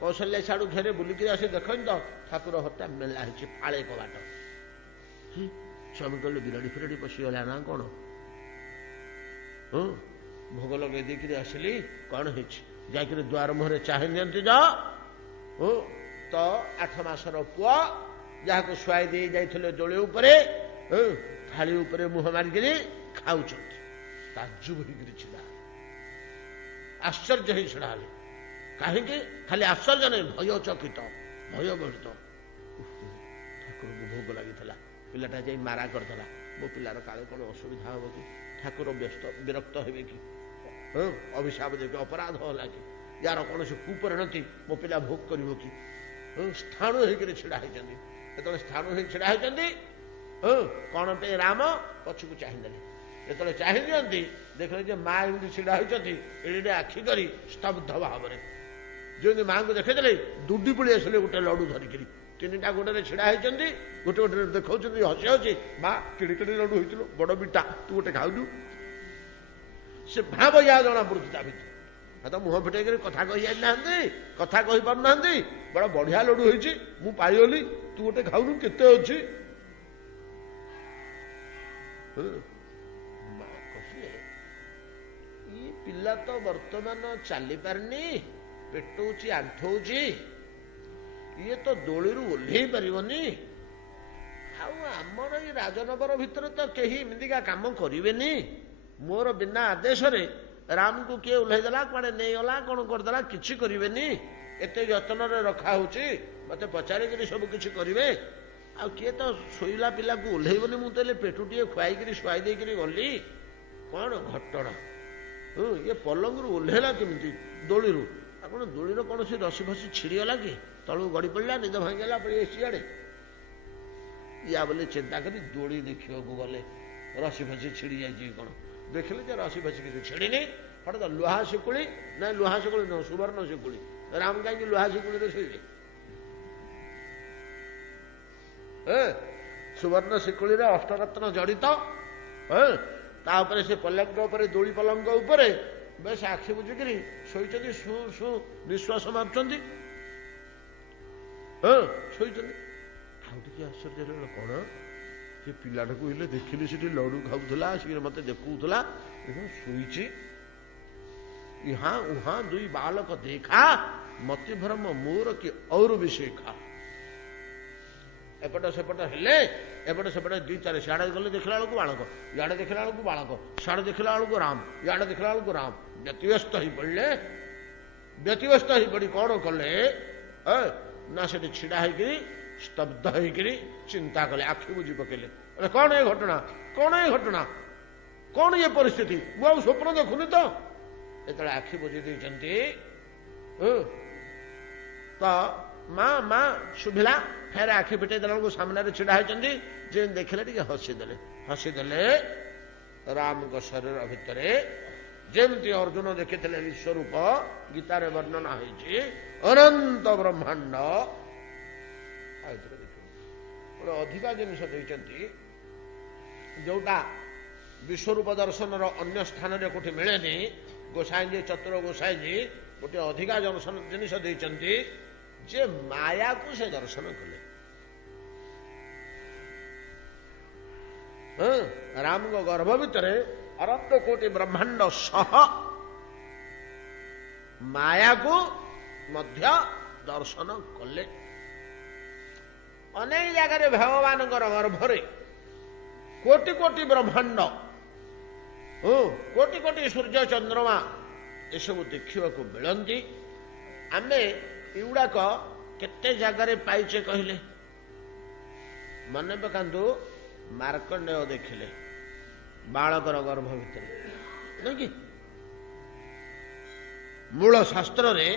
କୌଶଲ୍ୟା ସିଆଡ଼ୁ ଘେରେ ବୁଲିକିରି ଆସି ଦେଖନ୍ତି ତ ଠାକୁର ହତ୍ୟା ମେଲା ହେଇଛି ଫାଳେ କବାଟ। ସ୍ୱାମୀ କହିଲେ ବିରାଡ଼ି ଫିରାଡ଼ି ପଶିଗଲା ନା କ'ଣ? ଭୋଗ ଲଗେଇ ଦେଇକିରି ଆସିଲି, କ'ଣ ହେଇଛି? ଯାଇକିରି ଦୁଆର ମୁହଁରେ ଚାହିଁ ଦିଅନ୍ତି ଯ ତ 8 ମାସର ପୁଅ ଯାହାକୁ ଶୁଆଇ ଦେଇ ଯାଇଥିଲେ ଦୋଳି ଉପରେ, ଥାଳି ଉପରେ ମୁହଁ ମାରିକିରି ଖାଉଛନ୍ତି। ତାଜ୍ଜୁବ ହେଇକିରି ଛିଡ଼ା ହେଲେ, ଆଶ୍ଚର୍ଯ୍ୟ ହେଇ ଛିଡ଼ା ହେଲେ। କାହିଁକି? ଖାଲି ଆଶ୍ଚର୍ଯ୍ୟ ନାହିଁ, ଭୟଚକିତ, ଭୟବହିତ। ଠାକୁରଙ୍କୁ ଭୋଗ ଲାଗିଥିଲା, ପିଲାଟା ଯାଇ ମାରା କରିଦେଲା। ମୋ ପିଲାର କାଳେ କ'ଣ ଅସୁବିଧା ହେବ କି? ଠାକୁର ବିରକ୍ତ ହେବେ କି? ଅଭିଶାପ ଦେବେ, ଅପରାଧ ହେଲା କି? ଯାହାର କୌଣସି କୁପରିଣତି ମୋ ପିଲା ଭୋଗ କରିବ କି? ସ୍ଥାଣୁ ହେଇକିରି ଛିଡ଼ା ହେଇଛନ୍ତି। ଯେତେବେଳେ ସ୍ଥାଣୁ ହେଇ ଛିଡ଼ା ହେଇଛନ୍ତି, କ'ଣ ପାଇଁ ରାମ ପଛକୁ ଚାହିଁଦେଲେ। ଯେତେବେଳେ ଚାହିଁ ଦିଅନ୍ତି, ଦେଖିଲେ ଯେ ମା ଏମିତି ଛିଡ଼ା ହୋଇଛନ୍ତି, ଏଡ଼ିଟେ ଆଖି କରି ସ୍ତବ୍ଧ ଭାବରେ। ଯେମିତି ମାଆଙ୍କୁ ଦେଖିଦେଲେ ଦୁଡ଼ି ପଳେଇ ଆସିଲେ ଗୋଟେ ଲଡୁ ଧରିକିରି। 3ଟା ଗୋଡ଼ରେ ଛିଡ଼ା ହେଇଛନ୍ତି, ଗୋଟେ ଗୋଟେ ଦେଖାଉଛନ୍ତି, ହସି ହସି। ମା କେଡ଼େ କେଡ଼େ ଲଡୁ ହେଇଥିଲ, ବଡ଼ ବିଟା, ତୁ ଗୋଟେ ଖାଉଛୁ। ସେ ଭାବ ଯାହା ଜଣା ପଡୁଛି ତା ଭିତରେ। ତ ମୁହଁ ଫିଟେଇକରି କଥା କହି ଯାଇନାହାନ୍ତି, କଥା କହିପାରୁନାହାନ୍ତି। ବଡ଼ ବଢିଆ ଲଡୁ ହେଇଛି, ମୁଁ ପାଇଗଲି, ତୁ ଗୋଟେ ଖାଉନୁ, କେତେ ଅଛି? ମା କହିଲେ, ଇ ପିଲା ତ ବର୍ତ୍ତମାନ ଚାଲିପାରିନି, ପେଟଉଛି, ଆଣ୍ଠଉଛି, ଇଏ ତ ଦୋଳିରୁ ଓହ୍ଲେଇ ପାରିବନି। ଆଉ ଆମର ଏଇ ରାଜନଗର ଭିତରେ ତ କେହି ଏମିତିକା କାମ କରିବେନି। ମୋର ବିନା ଆଦେଶରେ ରାମକୁ କିଏ ଓହ୍ଲେଇ ଦେଲା, କୁଆଡ଼େ ନେଇଗଲା, କ'ଣ କରିଦେଲା, କିଛି କରିବେନି। ଏତେ ଯତ୍ନରେ ରଖା ହଉଛି, ମତେ ପଚାରିକିରି ସବୁ କିଛି କରିବେ। ଆଉ କିଏ ତ ଶୋଇଲା ପିଲାକୁ ଓହ୍ଲେଇବନି। ମୁଁ ତାହେଲେ ପେଟୁଟିଏ ଖୁଆଇକିରି ଶୁଆଇ ଦେଇକିରି ଗଲି, କ'ଣ ଘଟଣା? ଇଏ ପଲଙ୍ଗରୁ ଓହ୍ଲେଇଲା କେମିତି ଦୋଳିରୁ? ଆପଣ ଦୋଳିର କୌଣସି ରସି ଫସି ଛିଡ଼ିଗଲା କି? ତଳକୁ ଗଡ଼ି ପଡ଼ିଲା, ନିଦ ଭାଙ୍ଗିଗଲା, ପଳେଇ ସିଆଡ଼େ। ୟା ବୋଲି ଚିନ୍ତା କରି ଦୋଳି ଦେଖିବାକୁ ଗଲେ, ରସି ଫସି ଛିଡ଼ି ଯାଇଛି କ'ଣ? ଦେଖିଲେ ଯେ ରସି ଫସି କିଛି ଛିଡ଼ିନି। ହଠାତ୍ ଲୁହା ଶିକୁଳି, ନାଇଁ ଲୁହା ଶିକୁଳି ନୁହଁ, ସୁବର୍ଣ୍ଣ ଶିକୁଳି। ରାମ କାହିଁକି ଲୁହା ଶିକୁଳିରେ ଶୋଇବେ? ସୁବର୍ଣ୍ଣ ଶିକୁଳିରେ ଅଷ୍ଟରତ୍ନ ଜଡ଼ିତ। ତା ଉପରେ ସେ ପଲଙ୍କ ଉପରେ, ଦୋଳି ପଲଙ୍କ ଉପରେ ବେଶ ଆଖି ବୁଝିକିରି ଶୋଇଛନ୍ତି। ସୁ ସୁ ନିଶ୍ୱାସ ମାରୁଛନ୍ତି, ଶୋଇଛନ୍ତି। ଆଉ ଟିକେ ଆଶ୍ଚର୍ଯ୍ୟ ହେଲା, କ'ଣ ସେ ପିଲାଟାକୁ ହେଲେ ଦେଖିଲି ସେଠି ଲଡୁ ଖାଉଥିଲା, ଆସିକି ମତେ ଦେଖଉଥିଲା, ଶୋଇଛି। ଇହା ଉହା ଦୁଇ ବାଲକ ଦେଖା, ମତି ଭ୍ରମ ମୋର କି ଔର ବି ଶିଖା। ଏପଟ ସେପଟ ହେଲେ, ଏପଟ ସେପଟ 2-4, ସିଆଡ଼େ ଗଲେ ଦେଖିଲା ବେଳକୁ ବାଳକ, ଇଆଡ଼େ ଦେଖିଲା ବେଳକୁ ବାଳକ, ସିଆଡ଼େ ଦେଖିଲା ବେଳକୁ ରାମ, ଇଆଡ଼େ ଦେଖିଲା ବେଳକୁ ରାମ। ବ୍ୟତିବ୍ୟସ୍ତ ହେଇ ପଡ଼ିଲେ। ବ୍ୟତିବ୍ୟସ୍ତ ହେଇ ପଡ଼ି କ'ଣ କଲେ ନା, ସେଠି ଛିଡ଼ା ହେଇକିରି ସ୍ତବ୍ଧ ହେଇକିରି ଚିନ୍ତା କଲେ, ଆଖି ବୁଝି ପକେଇଲେ। କ'ଣ ଏ ଘଟଣା, କ'ଣ ଏ ଘଟଣା, କ'ଣ ଏ ପରିସ୍ଥିତି? ମୁଁ ଆଉ ସ୍ୱପ୍ନ ଦେଖୁନି ତ? ଯେତେବେଳେ ଆଖି ବୁଝି ଦେଇଛନ୍ତି ତ ମା ମା ଶୁଭିଲା। ଫେର ଆଖି ଫିଟେଇ ଦେଲା ବେଳକୁ ସାମ୍ନାରେ ଛିଡ଼ା ହେଇଛନ୍ତି। ଯେ ଦେଖିଲେ ଟିକେ ହସିଦେଲେ। ହସିଦେଲେ। ରାମଙ୍କ ଶରୀର ଭିତରେ ଯେମିତି ଅର୍ଜୁନ ଦେଖିଥିଲେ ବିଶ୍ୱରୂପ, ଗୀତାରେ ବର୍ଣ୍ଣନା ହେଇଛି, ଅନନ୍ତ ବ୍ରହ୍ମାଣ୍ଡ। ଗୋଟେ ଅଧିକା ଜିନିଷ ଦେଇଛନ୍ତି, ଯୋଉଟା ବିଶ୍ୱରୂପ ଦର୍ଶନର ଅନ୍ୟ ସ୍ଥାନରେ କୋଉଠି ମିଳେନି। ଗୋସାଇଁଜୀ ଚତୁର ଗୋସାଇଁଜୀ ଗୋଟେ ଅଧିକା ଜିନିଷ ଦେଇଛନ୍ତି ଯେ ମାୟାକୁ ସେ ଦର୍ଶନ କଲେ। ରାମଙ୍କ ଗର୍ଭ ଭିତରେ ଅନନ୍ତ କୋଟି ବ୍ରହ୍ମାଣ୍ଡ ସହ ମାୟାକୁ ମଧ୍ୟ ଦର୍ଶନ କଲେ। ଅନେକ ଜାଗାରେ ଭଗବାନଙ୍କର ଗର୍ଭରେ କୋଟି କୋଟି ବ୍ରହ୍ମାଣ୍ଡ, କୋଟି କୋଟି ସୂର୍ଯ୍ୟ ଚନ୍ଦ୍ରମା ଏସବୁ ଦେଖିବାକୁ ମିଳନ୍ତି। ଆମେ ଏଗୁଡାକ କେତେ ଜାଗାରେ ପାଇଛେ କହିଲେ? ମନେ ପକାନ୍ତୁ, ମାର୍କଣ୍ଡେୟ ଦେଖିଲେ ବାଳକର ଗର୍ଭ ଭିତରେ, ନାଇଁ କି? ମୂଳ ଶାସ୍ତ୍ରରେ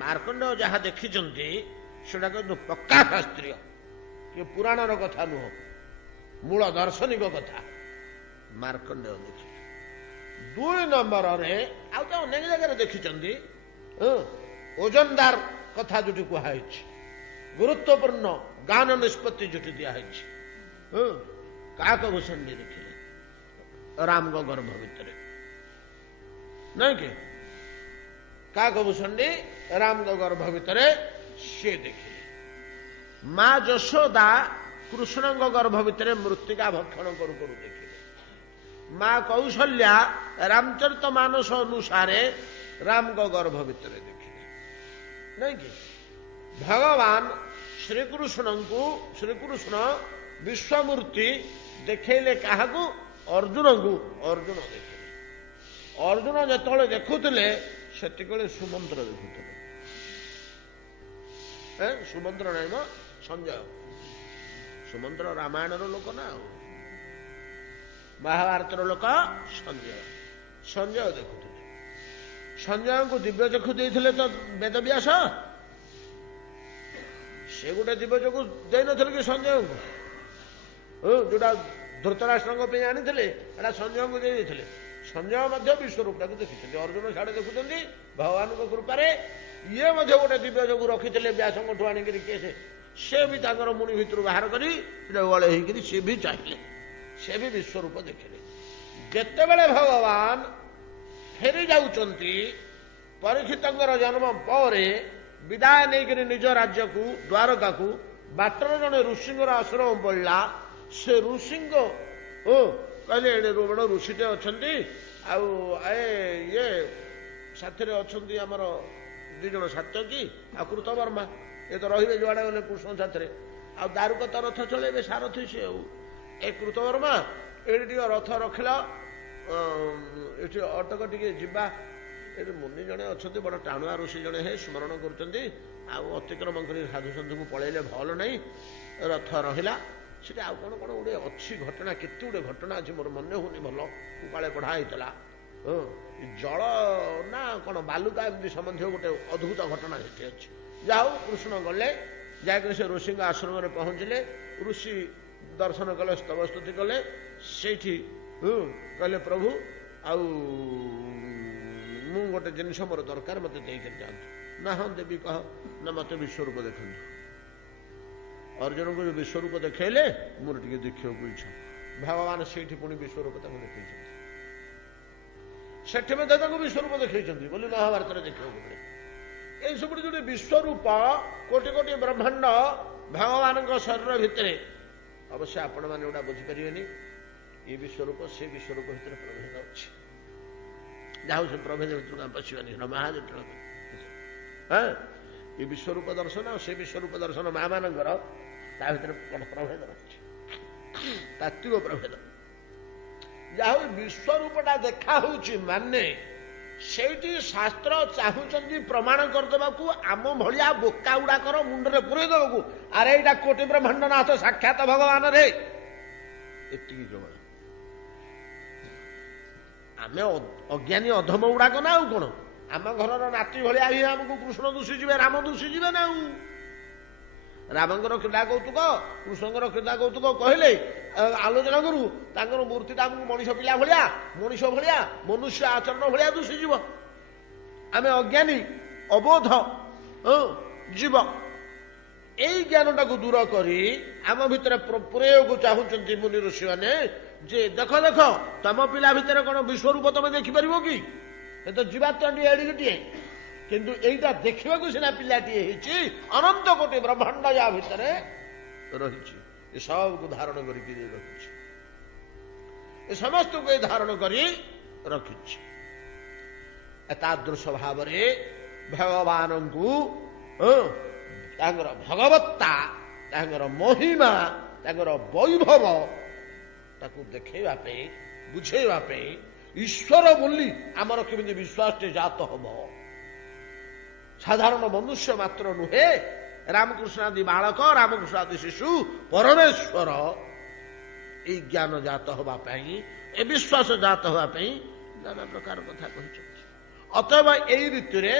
ମାର୍କଣ୍ଡେୟ ଯାହା ଦେଖିଛନ୍ତି ସେଟା କିନ୍ତୁ ପକ୍କା ଶାସ୍ତ୍ରୀୟ, କି ପୁରାଣର କଥା ନୁହଁ, ମୂଳ ଦାର୍ଶନିକ କଥା। ମାର୍କଣ୍ଡେୟ ଦେଖିଲେ। 2 ନମ୍ବରରେ ଆଉ ତ ଅନେକ ଜାଗାରେ ଦେଖିଛନ୍ତି, ଓଜନଦାର କଥା ଯୋଉଠି କୁହାଯାଇଛି, ଗୁରୁତ୍ୱପୂର୍ଣ୍ଣ ଜ୍ଞାନ ନିଷ୍ପତ୍ତି ଯୋଉଠି ଦିଆହେଇଛି। କାକଭୂଷଣ୍ଡୀ ଦେଖିଲେ ରାମଙ୍କ ଗର୍ଭ ଭିତରେ, ନାଇଁ କି? କାକଭୂଷଣ୍ଡୀ ରାମଙ୍କ ଗର୍ଭ ଭିତରେ ସିଏ ଦେଖିଲେ। ମା ଯଶୋଦା କୃଷ୍ଣଙ୍କ ଗର୍ଭ ଭିତରେ ମୃତ୍ତିକା ଭକ୍ଷଣ କରୁ କରୁ ଦେଖିଲେ। ମା କୌଶଲ୍ୟା ରାମଚରିତ ମାନସ ଅନୁସାରେ ରାମଙ୍କ ଗର୍ଭ ଭିତରେ ଦେଖିଲେ, ନାଇଁ କି? ଭଗବାନ ଶ୍ରୀକୃଷ୍ଣ ବିଶ୍ୱମୂର୍ତ୍ତି ଦେଖେଇଲେ କାହାକୁ? ଅର୍ଜୁନଙ୍କୁ। ଅର୍ଜୁନ ଦେଖିଲେ। ଅର୍ଜୁନ ଯେତେବେଳେ ଦେଖୁଥିଲେ ସେତିକିବେଳେ ସୁମନ୍ତ୍ର ଦେଖୁଥିଲେ। ସୁମନ୍ତ୍ର ନାହିଁ ମ, ସଞ୍ଜୟ। ସୁମନ୍ତ୍ର ରାମାୟଣର ଲୋକ ନା, ଆଉ ମହାଭାରତର ଲୋକ ସଞ୍ଜୟ। ସଞ୍ଜୟ ଦେଖୁଥିଲେ। ସଞ୍ଜୟଙ୍କୁ ଦିବ୍ୟ ଚକ୍ଷୁ ଦେଇଥିଲେ ତ ବେଦବ୍ୟାସ। ସେ ଗୋଟେ ଦିବ୍ୟ ଚକ୍ଷୁ ଦେଇନଥିଲେ କି ସଞ୍ଜୟଙ୍କୁ? ଯୋଉଟା ଧୃତରାଷ୍ଟ୍ରଙ୍କ ପାଇଁ ଆଣିଥିଲେ ଏଟା ସଞ୍ଜୟଙ୍କୁ ଦେଇଥିଲେ। ସଞ୍ଜୟ ମଧ୍ୟ ବିଶ୍ୱରୂପଟାକୁ ଦେଖିଛନ୍ତି। ଅର୍ଜୁନ ସାଡେ ଦେଖୁଛନ୍ତି ଭଗବାନଙ୍କ କୃପାରେ। ଇଏ ମଧ୍ୟ ଗୋଟେ ଦିବ୍ୟ ଚକ୍ଷୁ ରଖିଥିଲେ ବ୍ୟାସଙ୍କଠୁ ଆଣିକିରି। କିଏ ସେ ବି ତାଙ୍କର ମୁଣି ଭିତରୁ ବାହାର କରି ସେଟା ଓଳେ ହେଇକିରି ସେ ବି ଚାହିଁଲେ, ସେ ବି ବିଶ୍ୱରୂପ ଦେଖିଲେ। ଯେତେବେଳେ ଭଗବାନ ଫେରି ଯାଉଛନ୍ତି ପରୀକ୍ଷିତଙ୍କର ଜନ୍ମ ପରେ, ବିଦାୟ ନେଇକରି ନିଜ ରାଜ୍ୟକୁ ଦ୍ୱାରକାକୁ, ବାଟରେ ଜଣେ ଋଷିଙ୍କର ଆଶ୍ରମ ପଡ଼ିଲା। ସେ ଋଷିଙ୍କ କହିଲେ ଏଣେ ରୋବଣ ଋଷିଟେ ଅଛନ୍ତି, ଆଉ ଇଏ ସାଥିରେ ଅଛନ୍ତି ଆମର 2 ଜଣ ସାତ୍ୟକୀ ଆଉ କୃତବର୍ମା। ଏ ତ ରହିବେ ଯୁଆଡେ ଗଲେ କୃଷ୍ଣ ସାଥିରେ। ଆଉ ଦାରୁକ ତ ରଥ ଚଳେଇବେ, ସାରଥି ସେ। ଆଉ ଏ କୃତବର୍ମା ଏଠି ଟିକେ ରଥ ରଖିଲ, ଏଠି ଅଟକ ଟିକେ ଯିବା। ଏଠି ମୁନି ଜଣେ ଅଛନ୍ତି, ବଡ ଟାଣୁଆ ଋଷି ଜଣେ ସ୍ମରଣ କରୁଛନ୍ତି, ଆଉ ଅତିକ୍ରମ କରି ସାଧୁସନ୍ଥଙ୍କୁ ପଳେଇଲେ ଭଲ ନାହିଁ। ରଥ ରହିଲା ସେଠି। ଆଉ କଣ କଣ ଗୋଟେ ଅଛି ଘଟଣା, କେତେ ଗୋଟେ ଘଟଣା ଅଛି, ମୋର ମନେ ହଉନି ଭଲ, କାଳେ ପଢା ହେଇଥିଲା। ଜଳ ନା କଣ ବାଲୁକା ଏମିତି ସମ୍ବନ୍ଧୀୟ ଗୋଟେ ଅଦ୍ଭୁତ ଘଟଣା ସେଠି ଅଛି। ଯାହା ହଉ କୃଷ୍ଣ ଗଲେ, ଯାଇକରି ସେ ଋଷିଙ୍କ ଆଶ୍ରମରେ ପହଞ୍ଚିଲେ। ଋଷି ଦର୍ଶନ କଲେ, ସ୍ତବସ୍ତୁତି କଲେ। ସେଇଠି କହିଲେ ପ୍ରଭୁ ଆଉ ମୁଁ ଗୋଟେ ଜିନିଷ ମୋର ଦରକାର, ମତେ ଦେଇକରି ଯାଆନ୍ତୁ। ନା ହଁ ଦେବି, କହ ନା ମତେ ବିଶ୍ୱରୂପ ଦେଖନ୍ତୁ। ଅର୍ଜୁନଙ୍କୁ ବିଶ୍ୱରୂପ ଦେଖେଇଲେ, ମୋର ଟିକେ ଦେଖିବାକୁ ଇଚ୍ଛା। ଭଗବାନ ସେଇଠି ପୁଣି ବିଶ୍ୱରୂପ ତାଙ୍କୁ ଦେଖେଇଛନ୍ତି। ସେଠି ମଧ୍ୟ ତାଙ୍କୁ ବିଶ୍ୱରୂପ ଦେଖେଇଛନ୍ତି ବୋଲି ମହାଭାରତରେ ଦେଖିବାକୁ ମିଳେ। ଏଇସବୁ ଯୋଉଠି ବିଶ୍ୱରୂପ, କୋଟି କୋଟି ବ୍ରହ୍ମାଣ୍ଡ ଭଗବାନଙ୍କ ଶରୀର ଭିତରେ। ଅବଶ୍ୟ ଆପଣମାନେ ଏଗୁଡା ବୁଝିପାରିବେନି। ଏ ବିଶ୍ୱରୂପ ସେ ବିଶ୍ୱରୂପ ଭିତରେ ପ୍ରଭେଦ ଅଛି। ଯାହା ହଉ ସେ ପ୍ରଭେଦ ଭିତରକୁ ଆମେ ପଶିବାନି। ମହାଜଟଳ ଏ ବିଶ୍ୱରୂପ ଦର୍ଶନ ଆଉ ସେ ବିଶ୍ୱରୂପ ଦର୍ଶନ ମା ମାନଙ୍କର, ତା ଭିତରେ କଣ ପ୍ରଭେଦ ରହିଛି? ତାତ୍ତ୍ୱିକ ପ୍ରଭେଦ। ଯାହା ହଉ ବିଶ୍ୱରୂପଟା ଦେଖା ହଉଛି ମାନେ ସେଇଠି ଶାସ୍ତ୍ର ଚାହୁଁଛନ୍ତି ପ୍ରମାଣ କରିଦେବାକୁ, ଆମ ଭଳିଆ ବୋକା ଗୁଡାକର ମୁଣ୍ଡରେ ପୁରେଇ ଦେବାକୁ। ଆରେ ଏଇଟା କୋଟି ବ୍ରହ୍ମାଣ୍ଡ ନାଥ ସାକ୍ଷାତ ଭଗବାନ ରେ, ଏତିକି କେବଳ। ଆମେ ଅଜ୍ଞାନୀ ଅଧମ ଗୁଡାକ ନା, ଆଉ କଣ? ଆମ ଘରର ନାତି ଭଳିଆ ହିଁ ଆମକୁ କୃଷ୍ଣ ଦୂଷିଯିବେ, ରାମ ଦୂଷିଯିବେ ନା। ଆଉ ରାମଙ୍କର କ୍ରୀଡ଼ା କୌତୁକ, କୃଷ୍ଣଙ୍କର କ୍ରୀଡ଼ା କୌତୁକ କହିଲେ ଆଲୋଚନା କରୁ, ତାଙ୍କର ମୂର୍ତ୍ତିଟା ଆମକୁ ମଣିଷ ପିଲା ଭଳିଆ, ମଣିଷ ଭଳିଆ, ମନୁଷ୍ୟ ଆଚରଣ ଭଳିଆ ଦୂଷିଯିବ। ଆମେ ଅଜ୍ଞାନୀ ଅବୋଧ ଜୀବ। ଏଇ ଜ୍ଞାନଟାକୁ ଦୂର କରି ଆମ ଭିତରେ ପୁରେଇବାକୁ ଚାହୁଁଛନ୍ତି ମୁନି ଋଷିମାନେ ଯେ ଦେଖ ଦେଖ ତମ ପିଲା ଭିତରେ କଣ ବିଶ୍ୱରୂପ ତମେ ଦେଖିପାରିବ କି? ଏ ତ ଜୀବାତ୍ମାଟିଏ ଏଡ଼ିକିଟିଏ, କିନ୍ତୁ ଏଇଟା ଦେଖିବାକୁ ସିନା ପିଲାଟିଏ ହେଇଛି, ଅନନ୍ତ କୋଟି ବ୍ରହ୍ମାଣ୍ଡ ୟା ଭିତରେ ରହିଛି। ଏ ସବୁକୁ ଧାରଣ କରିକି ରଖିଛି, ଏ ସମସ୍ତଙ୍କୁ ଏ ଧାରଣ କରି ରଖିଛି। ଏତାଦୃଶ ଭାବରେ ଭଗବାନଙ୍କୁ ତାଙ୍କର ଭଗବତ୍ତା, ତାଙ୍କର ମହିମା, ତାଙ୍କର ବୈଭବ ତାକୁ ଦେଖେଇବା ପାଇଁ, ବୁଝେଇବା ପାଇଁ ଈଶ୍ୱର ବୋଲି ଆମର କେମିତି ବିଶ୍ୱାସଟେ ଜାତ ହବ। ସାଧାରଣ ମନୁଷ୍ୟ ମାତ୍ର ନୁହେଁ, ରାମକୃଷ୍ଣ ଆଦି ବାଳକ, ରାମକୃଷ୍ଣ ଆଦି ଶିଶୁ, ପରମେଶ୍ୱର এই জ্ঞାନ ଜାତ ହେବା ପାଇଁ, ଏ ବିଶ୍ୱାସ ଜାତ ହେବା ପାଇଁ ନାନା ପ୍ରକାର କଥା କହିଛନ୍ତି। ଅତଏବ ଏଇ ରୀତିରେ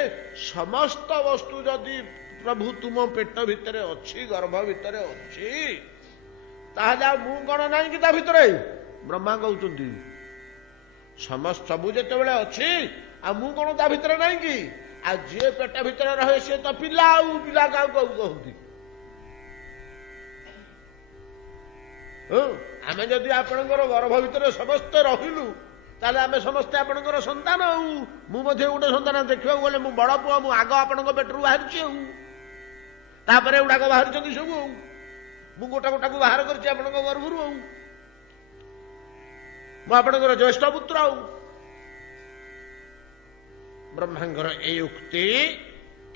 ସମସ୍ତ ବସ୍ତୁ ଯଦି ପ୍ରଭୁ ତୁମ ପେଟ ଭିତରେ ଅଛି, ଗର୍ଭ ଭିତରେ ଅଛି, ତାହେଲେ ଆଉ ମୁଁ କଣ ନାହିଁ କି ତା ଭିତରେ? ବ୍ରହ୍ମା କହୁଛନ୍ତି ସବୁ ଯେତେବେଳେ ଅଛି, ଆଉ ମୁଁ କଣ ତା ଭିତରେ ନାହିଁ କି? ଆଉ ଯିଏ ପେଟ ଭିତରେ ରହେ ସିଏ ତ ପିଲା, ଆଉ ପିଲା କାହାକୁ କହନ୍ତି? ଆମେ ଯଦି ଆପଣଙ୍କର ଗର୍ଭ ଭିତରେ ସମସ୍ତେ ରହିଲୁ, ତାହେଲେ ଆମେ ସମସ୍ତେ ଆପଣଙ୍କର ସନ୍ତାନ। ଆଉ ମୁଁ ମଧ୍ୟ ଗୋଟେ ସନ୍ତାନ। ଦେଖିବାକୁ ଗଲେ ମୁଁ ବଡ ପୁଅ, ମୁଁ ଆଗ ଆପଣଙ୍କ ପେଟରୁ ବାହାରିଛି, ଆଉ ତାପରେ ଗୁଡାକ ବାହାରିଛନ୍ତି ସବୁ। ଆଉ ମୁଁ ଗୋଟା ଗୋଟାକୁ ବାହାର କରିଛି ଆପଣଙ୍କ ଗର୍ଭରୁ। ଆଉ ମୁଁ ଆପଣଙ୍କର ଜ୍ୟେଷ୍ଠ ପୁତ୍ର। ଆଉ ବ୍ରହ୍ମାଙ୍କର ଏଇ ଉକ୍ତି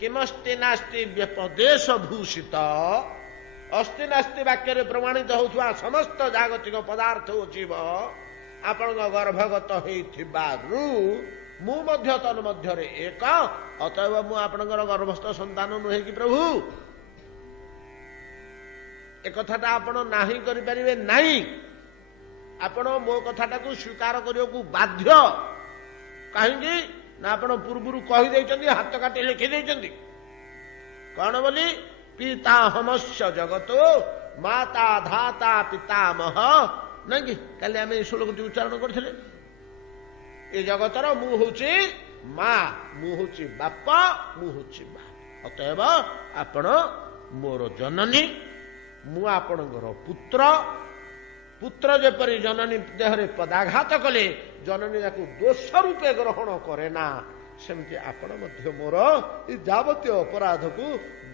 କିମସ୍ତି ନାସ୍ତି ବ୍ୟପଦେଶ ଭୂଷିତ, ଅସ୍ତି ନାସ୍ତି ବାକ୍ୟରେ ପ୍ରମାଣିତ ହେଉଥିବା ସମସ୍ତ ଜାଗତିକ ପଦାର୍ଥ ଓ ଜୀବ ଆପଣଙ୍କ ଗର୍ଭଗତ ହେଇଥିବାରୁ ମୁଁ ମଧ୍ୟ ତନ୍ମଧ୍ୟରେ ଏକ, ଅତଏବ ମୁଁ ଆପଣଙ୍କର ଗର୍ଭସ୍ଥ ସନ୍ତାନ ନୁହେଁ କି ପ୍ରଭୁ? ଏ କଥାଟା ଆପଣ ନାହିଁ କରିପାରିବେ ନାହିଁ। ଆପଣ ମୋ କଥାଟାକୁ ସ୍ୱୀକାର କରିବାକୁ ବାଧ୍ୟ। କାହିଁକି ନା ଆପଣ ପୂର୍ବରୁ କହିଦେଇଛନ୍ତି, ହାତ କାଟି ଲେଖିଦେଇଛନ୍ତି। କଣ ବୋଲି? ପିତାହମସ୍ୟ ଜଗତ ମାତା ଧାତା ପିତାମହ, ନାଇଁ କି? କାଲି ଆମେ ଏ ଶ୍ଲୋକଟି ଉଚ୍ଚାରଣ କରିଥିଲେ। ଏ ଜଗତର ମୁଁ ହଉଛି ମା, ମୁଁ ହଉଛି ବାପ, ମୁଁ ହଉଛି ମା। ଅତଏବ ଆପଣ ମୋର ଜନନୀ, ମୁଁ ଆପଣଙ୍କର ପୁତ୍ର। ପୁତ୍ର ଯେପରି ଜନନୀ ଦେହରେ ପଦାଘାତ କଲେ ଜନନୀ ତାକୁ ଦୋଷ ରୂପେ ଗ୍ରହଣ କରେ ନା, ସେମିତି ଆପଣ ମଧ୍ୟ ମୋର ଏ ଯାବତୀୟ ଅପରାଧକୁ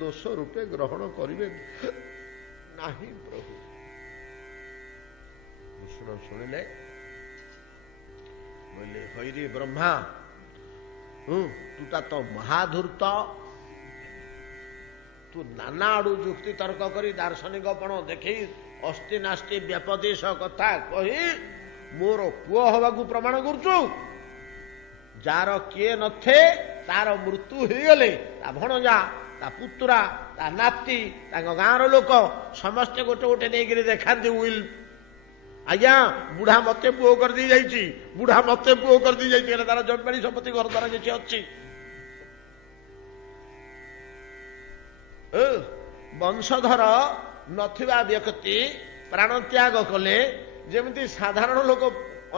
ଦୋଷ ରୂପେ ଗ୍ରହଣ କରିବେ ନାହିଁ ପ୍ରଭୁ। କୃଷ୍ଣ ଶୁଣିଲେ, ବୋଇଲେ ହଇରେ ବ୍ରହ୍ମା, ତୁଟା ତ ମହାଧୂର୍ତ୍ତ, ତୁ ନାନା ଆଡୁ ଯୁକ୍ତି ତର୍କ କରି ଦାର୍ଶନିକପଣ ଦେଖେଇ ଅସ୍ତି ନାସ୍ତି ବ୍ୟପଦେଶ କଥା କହି ମୋର ପୁଅ ହବାକୁ ପ୍ରମାଣ କରୁଛୁ। ଯାର କିଏ ନଥେ, ତାର ମୃତ୍ୟୁ ହେଇଗଲେ ତା ଭଣଜା, ତା ପୁତୁରା, ତା ନାତି, ତାଙ୍କ ଗାଁର ଲୋକ ସମସ୍ତେ ଗୋଟେ ଗୋଟେ ନେଇକିରି ଦେଖାନ୍ତି ଉଇଲ୍। ଆଜ୍ଞା ବୁଢା ମତେ ପୁଅ କରିଦେଇ ଯାଇଛି, ବୁଢା ମତେ ପୁଅ କରିଦେଇ ଯାଇଛି, ହେଲେ ତାର ଜମିବାଡି ସମ୍ପତ୍ତି ଘର ଦ୍ୱାରା କିଛି ଅଛି? ବଂଶଧର ନଥିବା ବ୍ୟକ୍ତି ପ୍ରାଣତ୍ୟାଗ କଲେ ଯେମିତି ସାଧାରଣ ଲୋକ,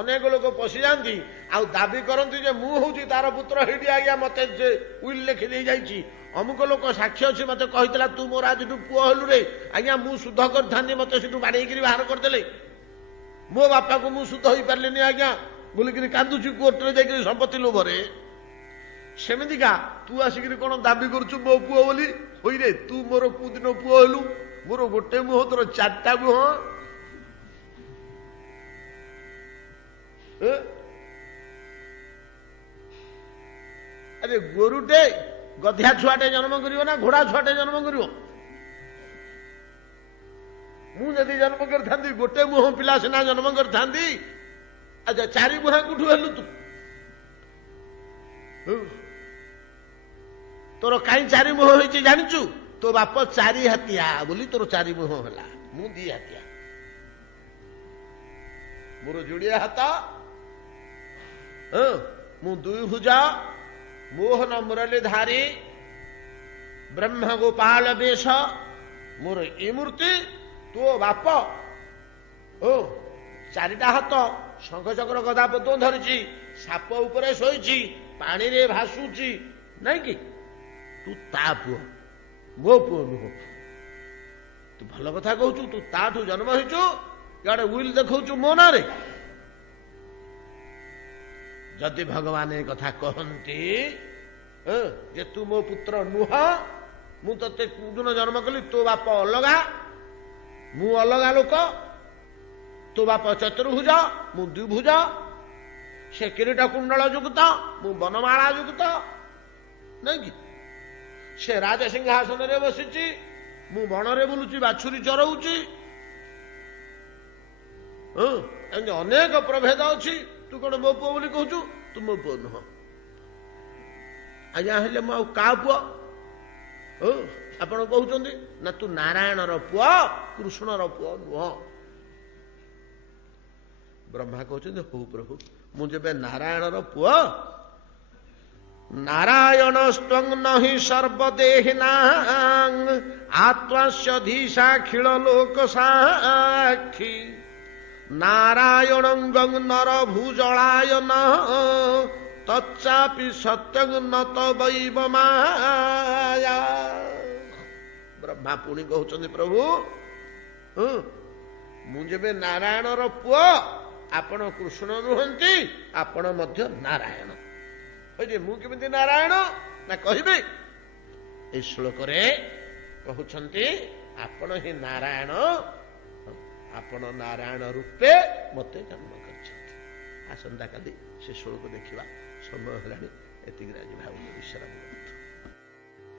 ଅନେକ ଲୋକ ପଶିଯାଆନ୍ତି ଆଉ ଦାବି କରନ୍ତି ଯେ ମୁଁ ହଉଛି ତାର ପୁତ୍ର, ହେଇଠି ଆଜ୍ଞା ମତେ ଯେ ଉଇଲ୍ ଲେଖି ଦେଇ ଯାଇଛି, ଅମୁକ ଲୋକ ସାକ୍ଷୀ ଅଛି, ମତେ କହିଥିଲା ତୁ ମୋର ଆଜିଠୁ ପୁଅ ହେଲୁ ରେ, ଆଜ୍ଞା ମୁଁ ଶୁଦ୍ଧ କରିଥାନ୍ତି, ମତେ ସେଠୁ ବାଡେଇକିରି ବାହାର କରିଦେଲେ, ମୋ ବାପାକୁ ମୁଁ ଶୁଦ୍ଧ ହେଇପାରିଲିନି ଆଜ୍ଞା ବୋଲିକିରି କାନ୍ଦୁଛି କୋର୍ଟରେ ଯାଇକିରି ସମ୍ପତ୍ତି ଲୋଭରେ। ସେମିତିକା ତୁ ଆସିକିରି କଣ ଦାବି କରୁଛୁ ମୋ ପୁଅ ବୋଲି? ହୋଇରେ ତୁ ମୋର କୋଉ ଦିନ ପୁଅ ହେଲୁ? ମୋର ଗୋଟେ ମୁହଁ, ତୋର ଚାରିଟା ମୁହଁ। ଆରେ ଗୋରୁଟେ ଗଧିଆ ଛୁଆଟେ ଜନ୍ମ କରିବ ନା ଘୋଡା ଛୁଆଟେ ଜନ୍ମ କରିବ? ମୁଁ ଯଦି ଜନ୍ମ କରିଥାନ୍ତି ଗୋଟେ ମୁହଁ ପିଲା ସିନା ଜନ୍ମ କରିଥାନ୍ତି। ଆଚ୍ଛା ଚାରି ମୁହଁ କୋଉଠୁ ହେଲୁ ତୁ? ତୋର କାହିଁ ଚାରି ମୁହଁ ହେଇଛି ଜାଣିଛୁ? ତୋ ବାପ ଚାରି ହାତିଆ ବୋଲି ତୋର ଚାରି ମୁହଁ ହେଲା, ମୁଁ ଦି ହାତିଆ। ମୋର ଯୋଡିଏ ହାତ, ମୁଁ ଦୁଇ ଭୁଜ, ମୋହନ ମୁରଲୀଧାରୀ, ବ୍ରହ୍ମ ଗୋପାଳ ବେଶ, ମୋର ଏ ମୂର୍ତ୍ତି। ତୋ ବାପ ଚାରିଟା ହାତ, ଶଙ୍ଖ ଚକ୍ର ଗଦା ପଦ୍ମ ଧରିଛି, ସାପ ଉପରେ ଶୋଇଛି, ପାଣିରେ ଭାସୁଛି, ନାଇଁ କି? ତୁ ତା ପୁଅ, ମୋ ପୁଅ ନୁହଁ। ତୁ ଭଲ କଥା କହୁଛୁ, ତୁ ତାଠୁ ଜନ୍ମ ହେଇଛୁ, ଇଆଡେ ଉଇଲ୍ ଦେଖଉଛୁ ମୋ ନାଁରେ। जदि भगवान ए कथा कहती जे तू मो पुत्र नुह मु ते दिन जन्म कली तो बाप अलगा मु अलगा लोक तो बाप चतुर्भुज मु द्विभुज से किरीट कुंडल युक्त मु बनमाला युक्त नहीं कि से राज सिंहासन रे बसिची मु बन रे बुलुची बाछुरी चरौची अनेक प्रभेद अच्छी तू कौन मो पुओ बोली कहूचु तू मो पुओ नुह आज्ञा हेले मु का पुओ आपण कहते ना तू नारायणर पुओ कृष्णर पुओ नुह ब्रह्मा कहते हो प्रभु मुझे नारायणर पुओ नारायण स्वं नहि सर्वदेहिना आत्मास्यधीशाखिल लोक साक्षी नारायण नर भूजलाय न तच्चापि सत्यं न तवैव माया ब्रह्मा पुणी कहते प्रभु मुझे नारायणर पुओ आपण कृष्ण नुहंती आपण मध्य नारायण मुझे नारायण ना कहे ए श्लोक कहते आपण ही नारायण आपण नारायण रूपे मते जन्म कर आसंता काली से श्लोक देखा समय है एति आज भाव विश्राम।